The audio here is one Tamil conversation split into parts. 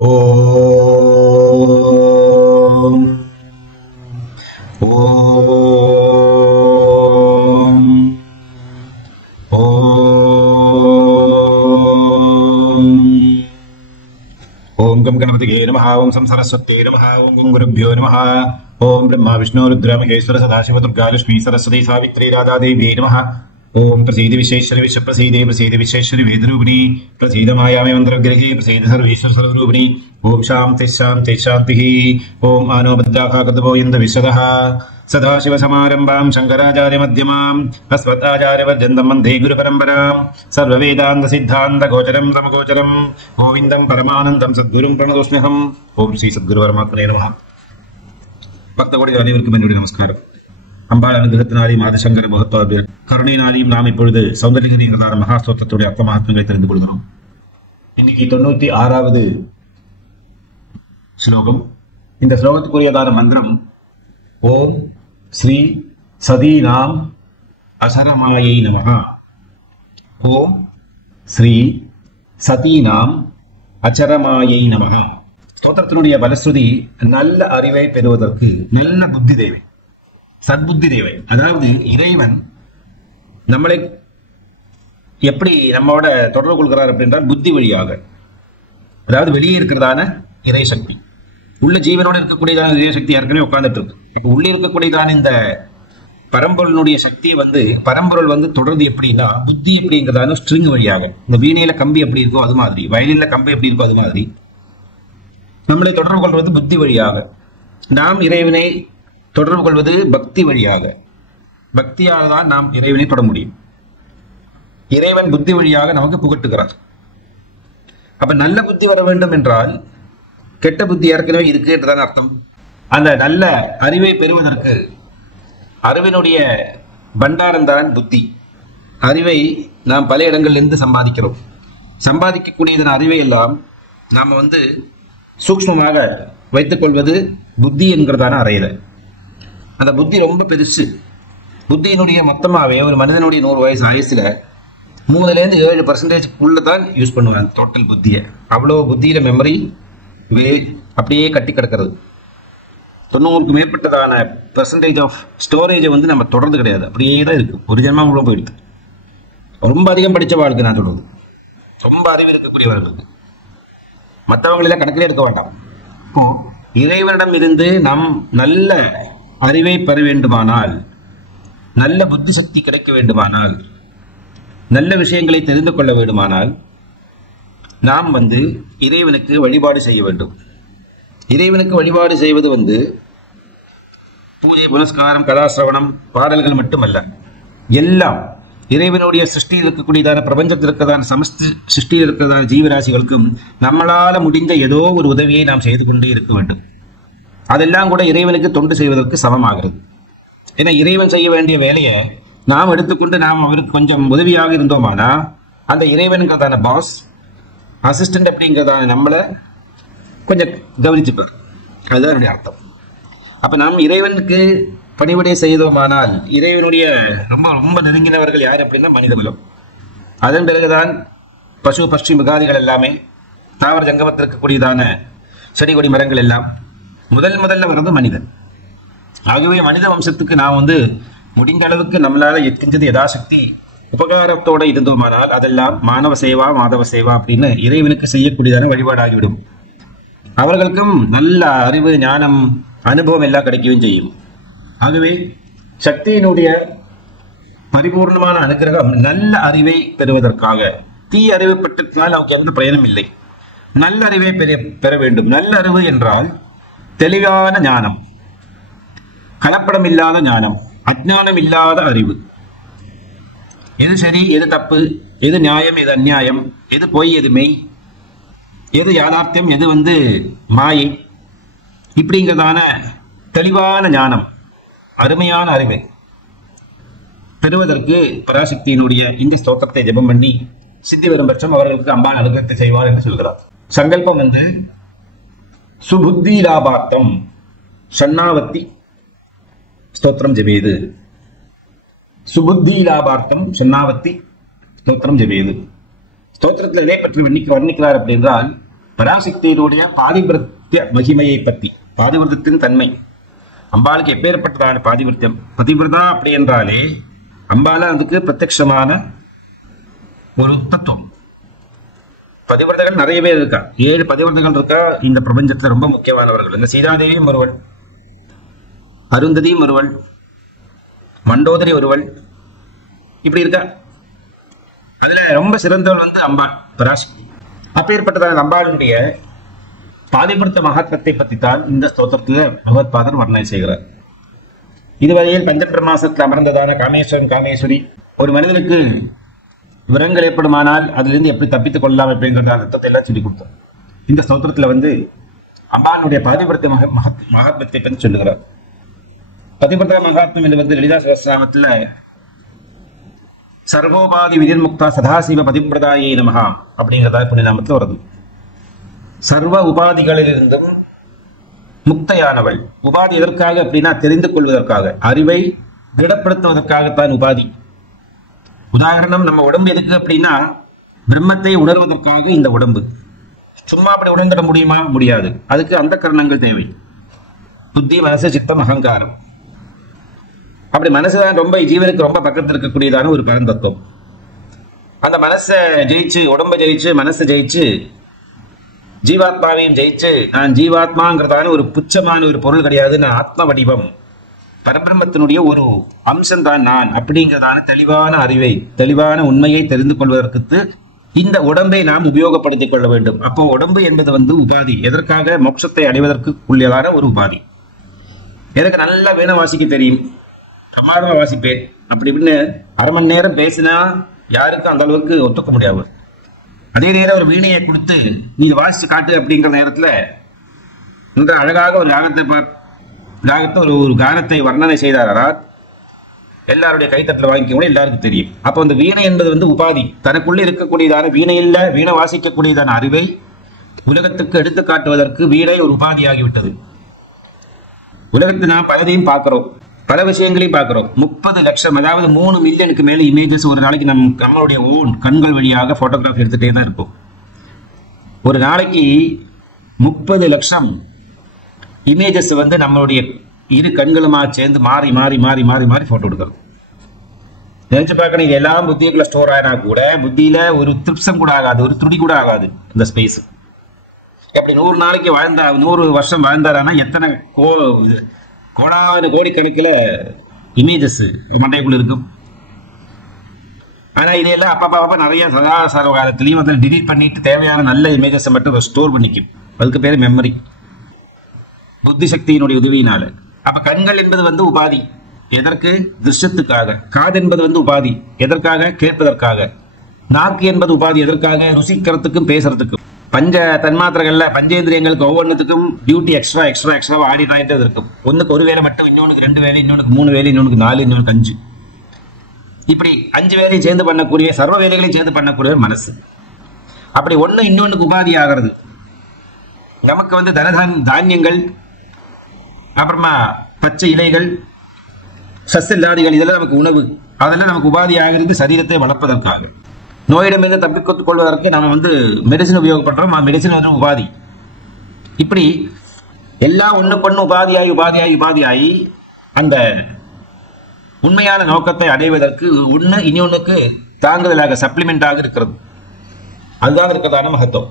ஓம் ஓம் ஓம் கம் கணபதியே நமஹ. ஓம் சம் சரஸ்வத்யே நமஹ. ஓம் கம் குருभ्यो நமஹ. ஓம் பிரம்மா விஷ்ணு ருத்ர மகேஸ்வர சதாசிவ துர்கா லட்சுமி சரஸ்வதி சாவித்ரி ராதா தேவியே நமஹ. ஓம் பிரசீதி விசேஸ்வரி விஸ்வ பிரசீதே பிரசீதி விசேஸ்வரி வேதரூபிணி பிரசீத மாயாமே மந்திரகிரகே பிரசீத சர்வேஸ்வர சர்வரூபிணி. ஓம் சாந்தி சாந்தி சாந்திஹ. ஓம் ஆனோ பத்ராகா கதவோ யந்த விஸ்வதः சதாசிவ சமாரம்பாம் சங்கராச்சார்ய மத்யமாம் அஸ்மதாச்சார்ய பர்யந்தம் வந்தே குரு பரம்பராம் சர்வ வேதாந்த சித்தாந்த கோச்சரம் சமகோச்சரம் கோவிந்தம் பரமானந்தம் சத்குரும் பிரணதோஸ்மிஹம். ஓம் ஸ்ரீ சத்குரு பரமாத்மனே நமஹ. பக்த கோடிகள் அனைவருக்கும் என்னுடைய நமஸ்காரம். அம்பாள் அனுகிரகத்தினாலையும் ஆதிசங்கர மகத்துவ கருணையினாலையும் நாம் இப்பொழுது சௌந்தர்யகிரி மகா ஸ்தோத்திரத்துடைய அர்த்த மகாத்மங்களை தெரிந்து கொள்கிறோம். இன்னைக்கு 96வது ஸ்லோகம். இந்த ஸ்லோகத்துக்குரியதான மந்திரம் ஓம் ஸ்ரீ சதீனாம் அசரமாயை நமஹ. ஓம் ஸ்ரீ சதீனாம் அச்சரமாயை நமஹ. ஸ்தோத்திரத்தினுடைய பலஸ்ருதி நல்ல அறிவை பெறுவதற்கு நல்ல புத்தி தேவை, சத்புத்தி தேவை. அதாவது இறைவன் நம்மளை எப்படி நம்மோட தொடர்பு கொள்கிறார் அப்படின்றால் புத்தி வழியாக. அதாவது வெளியே இருக்கிறதான இறை சக்தி உள்ள ஜீவனோடு இருக்கக்கூடியதான இறை சக்தி ஏற்கனவே உட்கார்ந்துட்டு இருக்கு. இப்ப உள்ளே இருக்கக்கூடியதான இந்த பரம்பொருளுடைய சக்தி பரம்பொருள் தொடர்ந்து எப்படின்னா புத்தி எப்படிங்கிறதான ஸ்ட்ரிங் வழியாக, இந்த வீணையில கம்பி எப்படி இருக்கோ அது மாதிரி, வயலின்ல கம்பி எப்படி இருக்கோ அது மாதிரி நம்மளை தொடர்பு கொள்வது புத்தி வழியாக. நாம் இறைவனை தொடர்பு கொள்வது பக்தி வழியாக. பக்தியாக தான் நாம் இறைவனை தொட முடியும். இறைவன் புத்தி வழியாக நமக்கு புகட்டுகிறார். அப்ப நல்ல புத்தி வர வேண்டும் என்றால் கெட்ட புத்தி ஏற்கனவே இருக்கு என்றுதான் அர்த்தம். அந்த நல்ல அறிவை பெறுவதற்கு அறிவினுடைய பண்டாரம் தான் புத்தி. அறிவை நாம் பல இடங்களிலிருந்து சம்பாதிக்கிறோம். சம்பாதிக்கக்கூடியதன் அறிவை எல்லாம் நாம சூக்ஷ்மமாக வைத்துக் கொள்வது புத்தி என்கிறதான அறையில. அந்த புத்தி ரொம்ப பெருசு. புத்தியினுடைய மொத்தமாவே ஒரு மனிதனுடைய 100 வயசு ஆயுசுல 3-7% தான் யூஸ் பண்ணுவாங்க டோட்டல் புத்தியை. அவ்வளவு புத்தியில மெமரி அப்படியே கட்டி கிடக்கிறது. 90க்கு மேற்பட்டதான பெர்சன்டேஜ் ஆஃப் ஸ்டோரேஜை நம்ம தொடர்ந்து கிடையாது, அப்படியே தான் இருக்கு. ஒரு ஜென்மம் கூட போயிடுது. ரொம்ப அதிகம் படிச்ச வாழ்க்கை நான் சொல்றது, ரொம்ப அறிவு இருக்கக்கூடியவர்களுக்கு. மற்றவங்களெல்லாம் கணக்கிலே எடுக்க வேண்டாம். இறைவனிடம் இருந்து நாம் நல்ல அறிவை பெற வேண்டுமானால், நல்ல புத்தி சக்தி கிடைக்க வேண்டுமானால், நல்ல விஷயங்களை தெரிந்து கொள்ள வேண்டுமானால் நாம் இறைவனுக்கு வழிபாடு செய்ய வேண்டும். இறைவனுக்கு வழிபாடு செய்வது பூஜை, புனஸ்காரம், கதாசிரவணம், பாடல்கள் மட்டுமல்ல. எல்லாம் இறைவனுடைய சிருஷ்டியில் இருக்கக்கூடியதான பிரபஞ்சத்தில் இருக்கிறதான சமஸ்த சிருஷ்டியில் இருக்கிறதான ஜீவராசிகளுக்கும் நம்மளால முடிந்த ஏதோ ஒரு உதவியை நாம் செய்து கொண்டே இருக்க வேண்டும். அதெல்லாம் கூட இறைவனுக்கு தொண்டு செய்வதற்கு சமமாகிறது. ஏன்னா இறைவன் செய்ய வேண்டிய வேலையை நாம் எடுத்துக்கொண்டு நாம் அவருக்கு கொஞ்சம் உதவியாக இருந்தோமானா அந்த இறைவனுங்கிறதான பாஸ், அசிஸ்டன்ட் அப்படிங்கிறதான நம்மளை கொஞ்சம் கவனிச்சுப்பார். அதுதான் என்னுடைய அர்த்தம். அப்ப நாம் இறைவனுக்கு பணிவிடை செய்தோமானால் இறைவனுடைய ரொம்ப ரொம்ப நெருங்கினவர்கள் யார் அப்படின்னா மனிதகுலம். அதன் பிறகுதான் பசு பட்சி மிருகாதிகள் எல்லாமே, தாவர ஜங்கமத்தில் இருக்கக்கூடியதான செடி கொடி மரங்கள் எல்லாம் முதல்ல வர்றது மனிதன். ஆகவே மனித வம்சத்துக்கு நாம் முடிந்த அளவுக்கு நம்மளால எத்திஞ்சது யதாசக்தி உபகாரத்தோட இருந்தோமானால் அதெல்லாம் மானவ சேவா மாதவ சேவா அப்படின்னு இறைவனுக்கு செய்யக்கூடியதான வழிபாடாகிவிடும். அவர்களுக்கும் நல்ல அறிவு, ஞானம், அனுபவம் எல்லாம் கிடைக்கவும் செய்யும். ஆகவே சக்தியினுடைய பரிபூர்ணமான அனுகிரகம் நல்ல அறிவை பெறுவதற்காக. தீய அறிவு பெற்றதினால் நமக்கு எந்த பயனும் இல்லை. நல்ல அறிவை பெற வேண்டும். நல்ல அறிவு என்றால் தெளிவான ஞானம், கலப்படம் இல்லாத ஞானம், அஜ்ஞானம் இல்லாத அறிவு. எது சரி, எது தப்பு, எது நியாயம், எது அந்நியாயம், எது பொய், எது மெய், எது யாதார்த்தம், எது மாயை, இப்படிங்கிறதான தெளிவான ஞானம், அருமையான அறிவை பெறுவதற்கு பராசக்தியினுடைய இந்த ஸ்தோத்திரத்தை ஜெபம் பண்ணி சித்தி வரும் பட்சம் அவர்களுக்கு அம்பாள் அனுகிரகத்தை செய்வார் என்று சொல்கிறார். சங்கல்பம் சுபுத்தி லாபார்த்தம் ஷண்ணாவத்தி ஸ்தோத்திரம் ஜெபேது. சுபுத்தி லாபார்த்தம் ஷண்ணாவத்தி ஸ்தோத்திரம் ஜெபேது. ஸ்தோத்திரத்தில் எதை பற்றி வர்ணிக்கிறார் அப்படின்றால் பராசக்தியினுடைய பாதிவிரத்திய மகிமையை பற்றி, பாதிவிரதத்தின் தன்மை, அம்பாளுக்கு எப்பேற்பட்டதான பாதிவிரத்தியம். பதிவிரதா அப்படி என்றாலே அம்பால அதுக்கு பிரத்யட்சமான ஒரு தத்துவம். பதிவிரதங்கள் நிறைய பேர் இருக்கா, 7 பதிவிரதங்கள் இருக்கா இந்த பிரபஞ்சத்துல, ரொம்ப முக்கியமானவர்கள். இந்த சீதாதேவியும் ஒருவள், அருந்ததியும் ஒருவள், மண்டோதரி ஒருவள், இப்படி இருக்கா. அதுல ரொம்ப சிறந்தவள் வந்து அம்பாள் பராசக்தி. அப்பேற்பட்டதான அம்பாளுடைய பாதிவிரத மகாத்மத்தை பற்றி தான் இந்த ஸ்தோத்திரத்துல பகவத்பாதர் வர்ணனை செய்கிறார். இதுவரையில் பஞ்சபிரமாசத்தில் அமர்ந்ததான காமேஸ்வரன் காமேஸ்வரி ஒரு மனிதனுக்கு விரங்கள் ஏற்படுமானால் அதிலிருந்து எப்படி தப்பித்துக் கொள்ளலாம் அப்படிங்கிற அர்த்தத்தை எல்லாம் சொல்லி கொடுத்தார். இந்த ஸ்தோத்திரத்துல வந்து அம்பாளுடைய பாதிவிரத மகாத்மத்தை பற்றி சொல்லுகிறார். பதிவிரத மகாத்மம் என்று வந்து லலிதா சகஸ்ரநாமத்துல சர்வோபாதி விதிர்முக்தா சதாசிவ பதிவிரதாயே நமஹா அப்படிங்கிறதா புண்ணியநாமத்துல வருது. சர்வ உபாதிகளிலிருந்தும் முக்தையானவள். உபாதி எதற்காக அப்படின்னா தெரிந்து கொள்வதற்காக, அறிவை திடப்படுத்துவதற்காகத்தான் உபாதி. உதாரணம், நம்ம உடம்பு எதுக்கு அப்படின்னா பிரம்மத்தை உணர்வதற்காக இந்த உடம்பு. சும்மா அப்படி உணர்ந்துட முடியுமா? முடியாது. அதுக்கு அந்த கரணங்கள் தேவை, புத்தி, மனசு, சித்தம், அகங்காரம். அப்படி மனசுதான் ரொம்ப ஜீவனுக்கு ரொம்ப பக்கத்தில் இருக்கக்கூடியதான ஒரு பரந்தத்துவம். அந்த மனசை ஜெயிச்சு, உடம்பை ஜெயிச்சு, மனசை ஜெயிச்சு, ஜீவாத்மாவையும் ஜெயிச்சு, நான் ஜீவாத்மாங்கிறதான ஒரு புச்சமான ஒரு பொருள் கிடையாது, நான் ஆத்ம வடிவம், பரபிரம்மத்தினுடைய ஒரு அம்சம் தான் நான் அப்படிங்கிறதான தெளிவான அறிவை, தெளிவான உண்மையை தெரிந்து கொள்வதற்கு இந்த உடம்பை நாம் உபயோகப்படுத்திக் கொள்ள வேண்டும். அப்போ உடம்பு என்பது வந்து உபாதி. எதற்காக? மோட்சத்தை அடைவதற்கு உள்ளதான ஒரு உபாதி. எனக்கு நல்லா வீணை வாசிக்க தெரியும், பிரமாதமா வாசிப்பேன் அப்படி இப்படின்னு அரை மணி நேரம் பேசினா யாருக்கும் அந்த அளவுக்கு ஒத்துக்க முடியாது. அதே நேரம் ஒரு வீணையை கொடுத்து நீ வாசிச்சு காட்டு அப்படிங்கிற நேரத்துல இந்த அழகாக ஒரு ராகத்தை ஒரு கானத்தை வர்ணனை செய்தாரா எல்லாருடைய கைத்தட்டல வாங்கிக்க கூட எல்லாருக்கும் தெரியும். அப்போ அந்த வீணை என்பது வந்து உபாதி. தனக்குள்ளே இருக்கக்கூடியதான வீணையில்ல வீணை வாசிக்கக்கூடியதான அறிவை உலகத்துக்கு எடுத்து காட்டுவதற்கு வீணை ஒரு உபாதியாகிவிட்டது. உலகத்தில் நாம் பலதையும் பார்க்கிறோம், பல விஷயங்களையும் பார்க்கிறோம். 30 லட்சம், அதாவது 3 மில்லியனுக்கு மேல இமேஜஸ் ஒரு நாளைக்கு நம்மளுடைய ஓன் கண்கள் வழியாக போட்டோகிராஃப் எடுத்துட்டே தான் இருப்போம். ஒரு நாளைக்கு 30 லட்சம் இமேஜஸ் வந்து நம்மளுடைய இரு கண்களுமா சேர்ந்து மாறி மாறி மாறி மாறி மாறி போட்டோ எடுக்கிறோம். நினைச்சு பார்க்கணும், இது எல்லாம் புத்திக்குள்ள ஸ்டோர் ஆனா கூட புத்தியில ஒரு திருப்சம் கூட ஆகாது, ஒரு துடி கூட ஆகாது இந்த ஸ்பேஸ். அப்படி 100 நாளைக்கு வாழ்ந்தா, 100 வருஷம் வாழ்ந்தாரானா எத்தனை கோடிக்கணக்கில் இமேஜஸ் மண்டைக்குள்ள இருக்கும். ஆனா இதெல்லாம் அப்பப்ப நிறைய சதாசார காலத்திலையும் அதில் டிலீட் பண்ணிட்டு தேவையான நல்ல இமேஜஸை மட்டும் ஸ்டோர் பண்ணிக்கும். அதுக்கு பேரு மெமரி, புத்தி சக்தியினுடைய உதவியினால. அப்ப கண்கள் என்பது வந்து உபாதி. எதற்கு? திருஷ்யத்துக்காக. காது என்பது வந்து உபாதி. எதற்காக? கேட்பதற்காக. நாக்கு என்பது உபாதி. எதற்காக? ருசிக்கிறதுக்கும் பேசுறதுக்கும். பஞ்ச தன்மாத்திரங்கள்ல பஞ்சேந்திரியங்களுக்கு ஒவ்வொன்றுத்துக்கும் டியூட்டி எக்ஸ்ட்ரா எக்ஸ்ட்ரா எக்ஸ்ட்ரா ஆடிட்டு இருக்கும். ஒன்னுக்கு ஒரு வேலை மட்டும், இன்னொன்னுக்கு 2 வேலை, இன்னொன்னுக்கு 3 வேலை, இன்னொன்னுக்கு 4, இன்னொன்னுக்கு 5, இப்படி 5 வேலையும் சேர்ந்து பண்ணக்கூடிய, சர்வ வேலைகளையும் சேர்ந்து பண்ணக்கூடிய மனசு. அப்படி ஒண்ணு இன்னொன்னுக்கு உபாதி ஆகிறது. நமக்கு வந்து தானியங்கள், அப்புறமா பச்சை இலைகள், சஸ்தில்லாதிகள், இதெல்லாம் நமக்கு உணவு. அதெல்லாம் நமக்கு உபாதி ஆகிறது சரீரத்தை வளர்ப்பதற்காக. நோயிடமிருந்து தப்பிக்கொத்துக் கொள்வதற்கு நாம வந்து மெடிசின் உபயோகப்படுறோம். மெடிசின் வந்து உபாதி. இப்படி எல்லாம் ஒண்ணுக்கு உபாதியாகி உபாதியாகி உபாதியாகி அந்த உண்மையான நோக்கத்தை அடைவதற்கு ஒண்ணு இன்னொன்னுக்கு தாங்குதலாக சப்ளிமெண்டாக இருக்கிறது. அதுதான் இருக்கிறதான மகத்துவம்.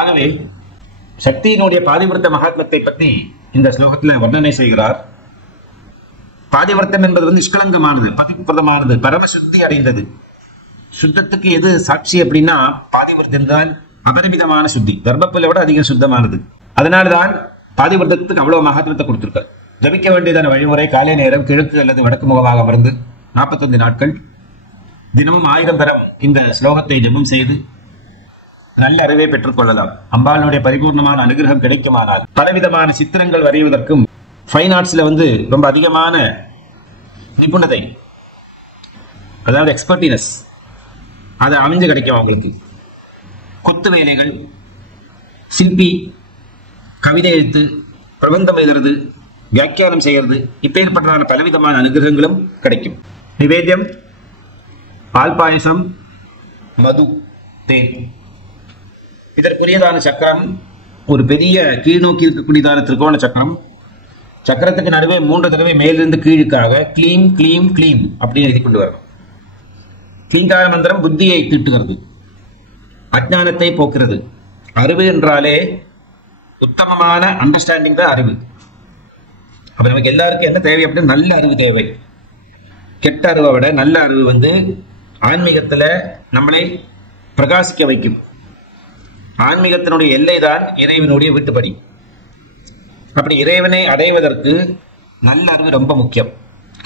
ஆகவே சக்தியினுடைய பாதிவிரத்த மகாத்மத்தை பற்றி இந்த ஸ்லோகத்துல வர்ணனை செய்கிறார். பாதிவிரத்தம் என்பது வந்து நிஷ்கலங்கமானது, பதிப்பிரதமானது, பரமசுத்தி அடைந்தது. சுத்தத்துக்கு எது சாட்சி அப்படின்னா பாதிவிரத்தம் தான் அபரிமிதமான சுத்தி, கர்ப்பப்பிலை விட அதிக சுத்தமானது. அதனால்தான் பாதிவிரதத்துக்கு அவ்வளவு மகாத்மத்தை கொடுத்திருக்கார். ஜபிக்க வேண்டியதான வழிமுறை காலை நேரம் கிழக்கு அல்லது வடக்கு முகமாக அமர்ந்து 45 நாட்கள் தினமும் 1000 தரம் இந்த ஸ்லோகத்தை ஜபம் செய்து நல்ல அறிவை பெற்றுக் கொள்ளலாம். அம்பாளுடைய பரிபூர்ணமான அனுகிரகம் கிடைக்குமானால் பலவிதமான சித்திரங்கள் வரைவதற்கும் ஃபைன் ஆர்ட்ஸ்ல வந்து ரொம்ப அதிகமான நிபுணத்தை, அதாவது எக்ஸ்பர்டினஸ், அது அமைஞ்சு கிடைக்கும் அவங்களுக்கு. குத்து வேலைகள், சிற்பி, கவிதை எழுத்து, பிரபந்தம் எழுதுறது, வியாக்கியானம் செய்யறது, இப்பேற்பட்டதான பலவிதமான அனுகிரகங்களும் கிடைக்கும். நிவேத்தியம் பால் பாயசம், மது, தேன், இதற்குரியதான சக்கரம் ஒரு பெரிய கீழ்நோக்கி இருக்கக்கூடியதான திரிகோண சக்கரம். சக்கரத்துக்கு நடுவே 3 தடவை மேலிருந்து கீழுக்காக க்ளீம் க்ளீம் க்ளீம் அப்படின்னு எழுதி கொண்டு வரணும். க்ளீங்கார மந்திரம் புத்தியை தீட்டுகிறது, அஜ்ஞானத்தை போக்குறது. அறிவு என்றாலே உத்தமமான அண்டர்ஸ்டாண்டிங் தான் அறிவு. அப்ப நமக்கு எல்லாருக்கும் என்ன தேவை அப்படின்னு நல்ல அறிவு தேவை. கெட்ட அறிவை விட நல்ல அறிவு ஆன்மீகத்துல நம்மளை பிரகாசிக்க வைக்கும். ஆன்மீகத்தினுடைய எல்லை தான் இறைவனுடைய வீட்டுப்படி. அப்படி இறைவனை அடைவதற்கு நல்ல அறிவு ரொம்ப முக்கியம்.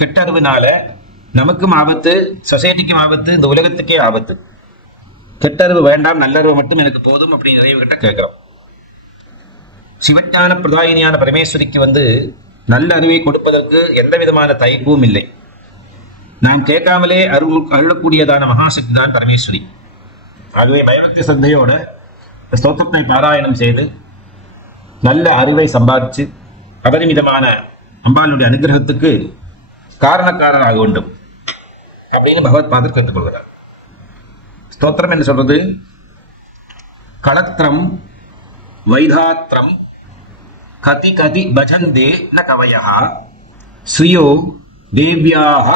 கெட்ட அறிவுனால நமக்கும் ஆபத்து, சொசைட்டிக்கும் ஆபத்து, இந்த உலகத்துக்கே ஆபத்து. கெட்ட அறிவு வேண்டாம், நல்ல அறிவு மட்டும் எனக்கு போதும் அப்படின்னு இறைவன்கிட்ட கேட்கிறோம். சிவஞான பிரதாயினியான பரமேஸ்வரிக்கு நல்ல அறிவை கொடுப்பதற்கு எந்த விதமான தயக்கமும் இல்லை. நாம் கேட்காமலே அருளக்கூடியதான மகாசக்தி தான் பரமேஸ்வரி. ஆகவே பயபக்தி சந்தையோட ஸ்தோத்திரத்தை பாராயணம் செய்து நல்ல அறிவை சம்பாதிச்சு அபரிமிதமான அம்பாளுடைய அனுகிரகத்துக்கு காரணக்காரராக வேண்டும் அப்படின்னு பகவத்பாதர் கற்றுக்கொள்கிறார். ஸ்தோத்திரம் என்று சொல்றது களத்திரம் வைதாத்திரம் கதி கதி பஜந்தே ந கவயः ஸ்ரீயோ தேவ்யாः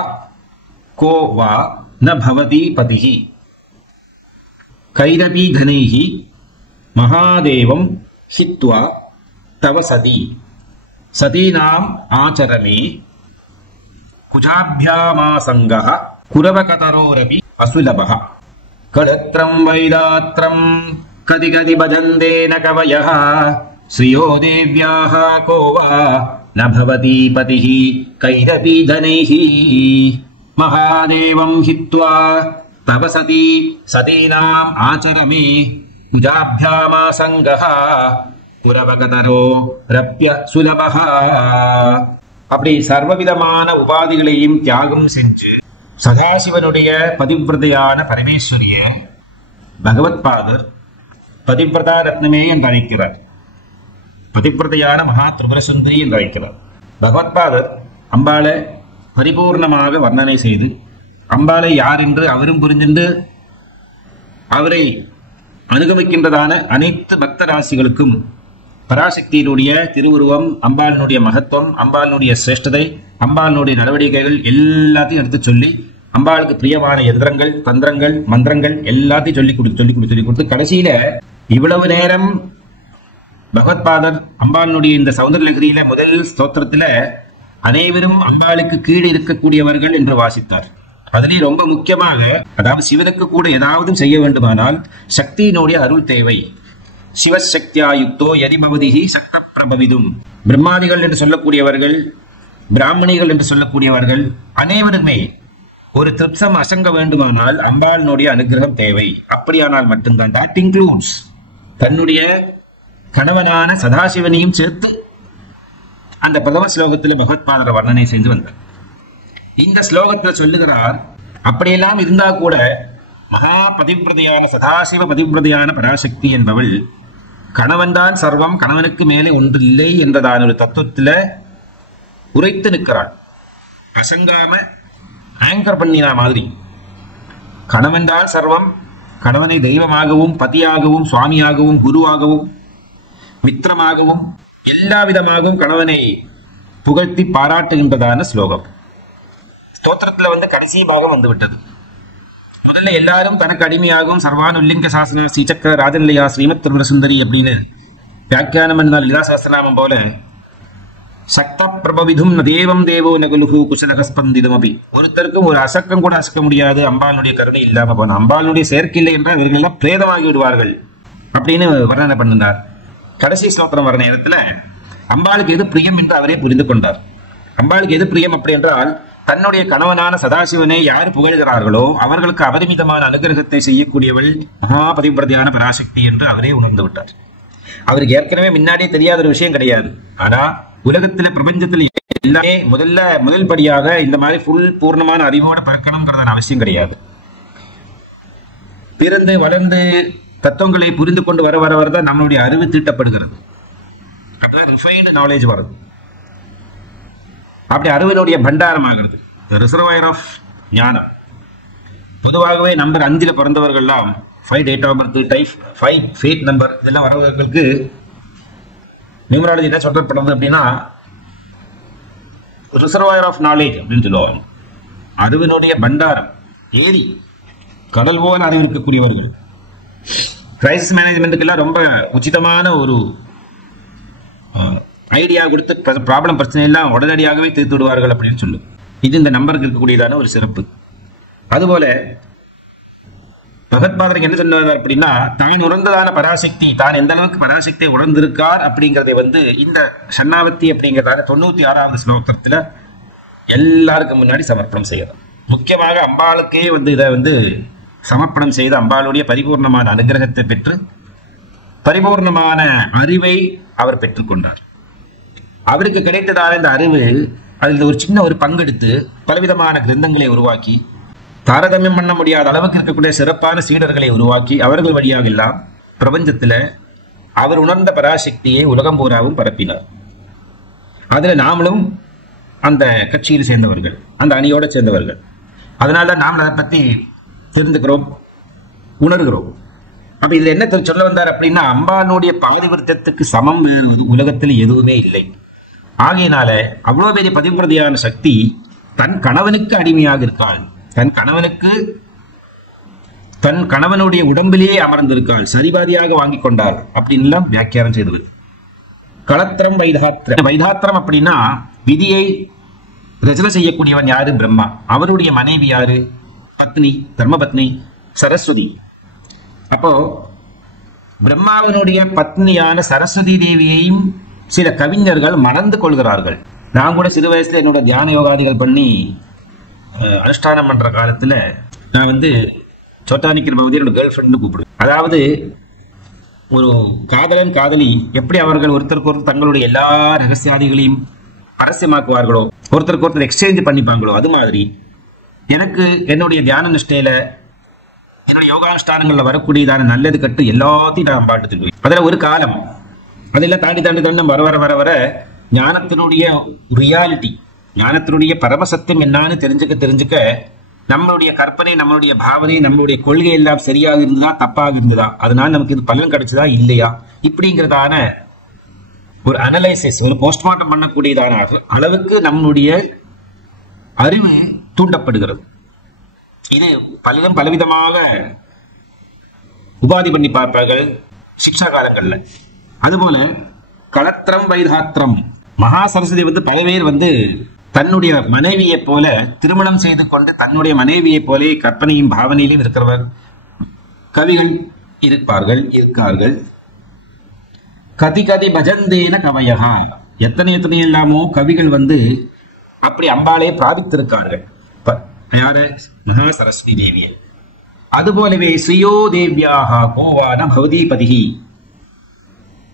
கோ வா ந பவதி பதிஹி கைரபி தனைஹி மகாதேவம் ஹித்வா தவ சதி சதீனாம் ஆச்சரமே குஜாபியாமாசங்கः குரவகதரோரபி அசுலபः களத்திரம் வைதாத்திரம் கதி கதி பஜந்தே ந கவயः ஸ்ரீயோ தேவ்யாः கோ வா ந பவதி பதிஹி கைரபி தனைஹி மகாதேவம் ஹித்வா தவ சதி சதீனாம் ஆச்சரமே குஜாபியாமாசங்கः குரவகதரோ ரப்ய சுலபஹ. அப்படி சர்வவிதமான உபாதிகளையும் தியாகம் செஞ்சு சதாசிவனுடைய பதிவிரதையான பரமேஸ்வரிய பகவத்பாதர் பதிவிரதா ரத்னமே என்று அழைக்கிறார். பதிவிரதையான மகா திரிபுரசுந்தரி என்று அழைக்கிறார். பகவத்பாதர் அம்பாளை பரிபூர்ணமாக வர்ணனை செய்து அம்பாளை யார் என்று அவரும் புரிந்து அவரை அனுகமிக்கின்றதான அனைத்து பக்த ராசிகளுக்கும் பராசக்தியினுடைய திருவுருவம், அம்பாளினுடைய மகத்துவம், அம்பாளினுடைய சிரேஷ்டதை, அம்பாளினுடைய நடவடிக்கைகள் எல்லாத்தையும் எடுத்து சொல்லி அம்பாளுக்கு பிரியமான யந்திரங்கள், தந்திரங்கள், மந்திரங்கள் எல்லாத்தையும் சொல்லி கொடுத்து கடைசியில இவ்வளவு நேரம் பகவத்பாதர் அம்பாளினுடைய இந்த சௌந்தரலகரியில முதல் ஸ்தோத்திரத்துல அனைவரும் அம்பாளுக்கு கீழே இருக்கக்கூடியவர்கள் என்று வாசித்தார். அதிலே ரொம்ப முக்கியமாக, அதாவது சிவனுக்கு கூட ஏதாவது செய்ய வேண்டுமானால் சக்தியினுடைய அருள் தேவை. சிவசக்தியா யுக்தோ யதிபவதிஹி சக்த பிரபவிதும். பிரம்மாதிகள் என்று சொல்லக்கூடியவர்கள், பிராமணிகள் என்று சொல்லக்கூடியவர்கள் அனைவருமே ஒரு திப்சம் அசங்க வேண்டுமானால் அம்பாளினுடைய அனுகிரகம் தேவை. அப்படியானால் மட்டும்தான், தட் இன்க்ளூட்ஸ் தன்னுடைய கணவனான சதாசிவனையும் சேர்த்து அந்த பிரதம ஸ்லோகத்தில் பகவத்பாதர் வர்ணனை செய்து வந்தார். இந்த ஸ்லோகத்தில் சொல்லுகிறார், அப்படியெல்லாம் இருந்தா கூட மகா பதிவிரதையான சதாசிவ பதிவிரதையான பராசக்தி என்பவள் கணவன்தான் சர்வம், கணவனுக்கு மேலே ஒன்றில்லை என்றதான ஒரு தத்துவத்துல உரைத்து நிற்கிறாள். அசங்காம ஆங்கர் பண்ணினா மாதிரி கணவன்தான் சர்வம், கணவனை தெய்வமாகவும் பதியாகவும் சுவாமியாகவும் குருவாகவும் மித்திரமாகவும் எல்லா விதமாகவும் கணவனை புகழ்த்தி பாராட்டுகின்றதான ஸ்லோகம். ஸ்தோத்திரத்துல கடைசி பாகம் வந்துவிட்டது. முதல்ல எல்லாரும் தனக்கு அடிமையாகவும் சர்வான் உல்லிங்க சாசன ஸ்ரீசக்கர ராஜன்லையா ஸ்ரீமத் திரிபுரசுந்தரி அப்படின்னு வியாக்கியானம் என்றால் லீலா சாஸ்திரநாமம் போல சக்த பிரபவிதும் தேவம் தேவோ நகுலுகு குசலகஸ்பந்திதம் அப்படி ஒருத்தருக்கும் ஒரு அசக்கம் கூட அசக்க முடியாது அம்பாளுடைய கருணை இல்லாம போன. அம்பாளுடைய செயற்கை இல்லை என்றால் இவர்கள் எல்லாம் பிரேதமாகி விடுவார்கள் அப்படின்னு வர்ணனை பண்ணினார். கடைசி ஸ்லோத்திரம் வர நேரத்துல அம்பாளுக்கு எது பிரியம் என்று அவரே புரிந்து கொண்டார். அம்பாளுக்கு எது பிரியம் அப்படி என்றால் தன்னுடைய கணவனான சதாசிவனை யார் புகழ்கிறார்களோ அவர்களுக்கு அபரிமிதமான அனுகிரகத்தை செய்யக்கூடியவள் மகாபதிவிரதையான பராசக்தி என்று அவரே உணர்ந்து விட்டார். அவருக்கு ஏற்கனவே முன்னாடியே தெரியாத ஒரு விஷயம் கிடையாது. ஆனா உலகத்துல பிரபஞ்சத்துல எல்லாமே முதல் படியாக இந்த மாதிரி பூர்ணமான அறிவோட பார்க்கணுங்கிறதான அவசியம் கிடையாது. பிறந்து வளர்ந்து தத்துவங்களை புரிந்து கொண்டு வர வர வரதான் நம்மளுடைய அறிவு தீட்டப்படுகிறது. அப்படிதான் ரிஃபைன்டு நாலேஜ் வருது. அப்படி அறிவினுடைய பண்டாரமாகிறது, ரிசர்வாயர் ஆஃப் ஞானம். பொதுவாகவே நம்பர் 5 பிறந்தவர்கள்லாம் 5 date of birth, type 5 fate number, இதெல்லாம் வரவர்களுக்கு நியூமராலஜி என்ன சொல்லப்படுறது அப்படின்னா ரிசர்வாயர் ஆஃப் நாலேஜ் அப்படின்னு சொல்லுவாங்க. அறிவினுடைய பண்டாரம், ஏரி, கடல் போல அறிவு இருக்கக்கூடியவர்கள். கிரைசிஸ் மேனேஜ்மெண்ட்டுக்கெல்லாம் ரொம்ப உச்சிதமான ஒரு ஐடியா கொடுத்து ப்ராப்ளம் பிரச்சனை எல்லாம் உடனடியாகவே தீர்த்து விடுவார்கள் அப்படின்னு சொல்லு. இது இந்த நம்பருக்கு இருக்கக்கூடியதான ஒரு சிறப்பு. அதுபோல பகத்பாதருக்கு என்ன சொன்னார் அப்படின்னா, தான் உணர்ந்ததான பராசக்தி, தான் எந்த அளவுக்கு பராசக்தியை உணர்ந்திருக்கார் அப்படிங்கறதை இந்த சன்னாவத்தி அப்படிங்கிறதான 96வது ஸ்லோகத்துல எல்லாருக்கும் முன்னாடி சமர்ப்பணம் செய்யணும். முக்கியமாக அம்பாளுக்கே இதை சமர்ப்பணம் செய்து அம்பாளுடைய பரிபூர்ணமான அனுகிரகத்தை பெற்று பரிபூர்ணமான அறிவை அவர் பெற்றுக்கொண்டார். அவருக்கு கிடைத்ததான இந்த அறிவு அதில் ஒரு சின்ன ஒரு பங்கெடுத்து பலவிதமான கிரந்தங்களை உருவாக்கி தாரதமியம் பண்ண முடியாத அளவுக்கு இருக்கக்கூடிய சிறப்பான சீடர்களை உருவாக்கி அவர்கள் வழியாக எல்லாம் பிரபஞ்சத்துல அவர் உணர்ந்த பராசக்தியை உலகம் பூராவும் பரப்பினார். அதுல நாமளும் அந்த கட்சியில் சேர்ந்தவர்கள், அந்த அணியோட சேர்ந்தவர்கள். அதனால நாம் அதை பத்தி தெரிந்துக்கிறோம், உணர்கிறோம். அப்ப இதுல என்ன சொல்ல வந்தார் அப்படின்னா, அம்பாளுடைய பாதிவிருத்தத்துக்கு சமம் உலகத்தில் எதுவுமே இல்லை. ஆகையினால அவ்வளவு பெரிய பதிவிரதையான சக்தி தன் கணவனுக்கு அடிமையாக இருக்காள், தன் கணவனுடைய உடம்பிலேயே அமர்ந்திருக்காள், சரிபாதியாக வாங்கி கொண்டாள் அப்படின்னு எல்லாம் வியாக்கியானம் செய்தது. களத்திரம் வைதாத்திரம். வைதாத்திரம் அப்படின்னா விதியை ரச்சனை செய்யக்கூடியவன் யாரு? பிரம்மா. அவருடைய மனைவி யாரு? பத்னி, தர்மபத்னி சரஸ்வதி. அப்போ பிரம்மாவனுடைய பத்னியான சரஸ்வதி தேவியையும் சில கவிஞர்கள் மணந்து கொள்கிறார்கள். நான் கூட சிறு வயசுல என்னோட தியான யோகாதிகள் பண்ணி அனுஷ்டானம் பண்ற காலத்துல நான் சோட்டானிக்கிற பகுதியை என்னோட கேர்ள் ஃப்ரெண்ட் கூப்பிடுவேன். அதாவது ஒரு காதலன் காதலி எப்படி அவர்கள் ஒருத்தருக்கு ஒருத்தர் தங்களுடைய எல்லா ரகசியாதிகளையும் பரஸ்யமாக்குவார்களோ, ஒருத்தருக்கு ஒருத்தர் எக்ஸ்சேஞ்ச் பண்ணிப்பாங்களோ, அது மாதிரி எனக்கு என்னுடைய தியான நிஷ்டையில என்னுடைய யோகானுஷ்டானங்கள்ல வரக்கூடியதான நல்லது கட்டு எல்லாத்தையும் நான் பாட்டு சொல்லுவேன். அதில் ஒரு காலம் அதெல்லாம் தாண்டி நம்ம வர வர ஞானத்தினுடைய ரியாலிட்டி, ஞானத்தினுடைய பரமசத்தியம் என்னன்னு தெரிஞ்சுக்க நம்மளுடைய கற்பனை, நம்மளுடைய பாவனை, நம்மளுடைய கொள்கை எல்லாம் சரியாக இருந்ததா தப்பாக இருந்ததா, அதனால நமக்கு இது பலன் கிடைச்சதா இல்லையா, இப்படிங்கிறதான ஒரு அனலைசிஸ், ஒரு போஸ்ட்மார்ட்டம் பண்ணக்கூடியதான அளவுக்கு நம்மளுடைய அறிவு தூண்டப்படுகிறது. இது பலரும் பலவிதமாக உபாதி பண்ணி பார்ப்பார்கள் சிக்ஷா காலங்கள்ல. அதுபோல களத்திரம் வைதாத்திரம், மகா சரஸ்வதி பல பேர் தன்னுடைய மனைவியை போல திருமணம் செய்து கொண்டு தன்னுடைய மனைவியை போல கற்பனையும் பாவனையிலும் இருக்கிறவர் கவிகள் இருக்கார்கள். கதி பஜந்தேன கவயகா, எத்தனை எல்லாமோ கவிகள் அப்படி அம்பாலே பிராபித்திருக்கார்கள். யார? மகா சரஸ்வதி தேவியை. அதுபோலவே ஸ்ரீயோ தேவியாக கோவான பவதிபதிகி,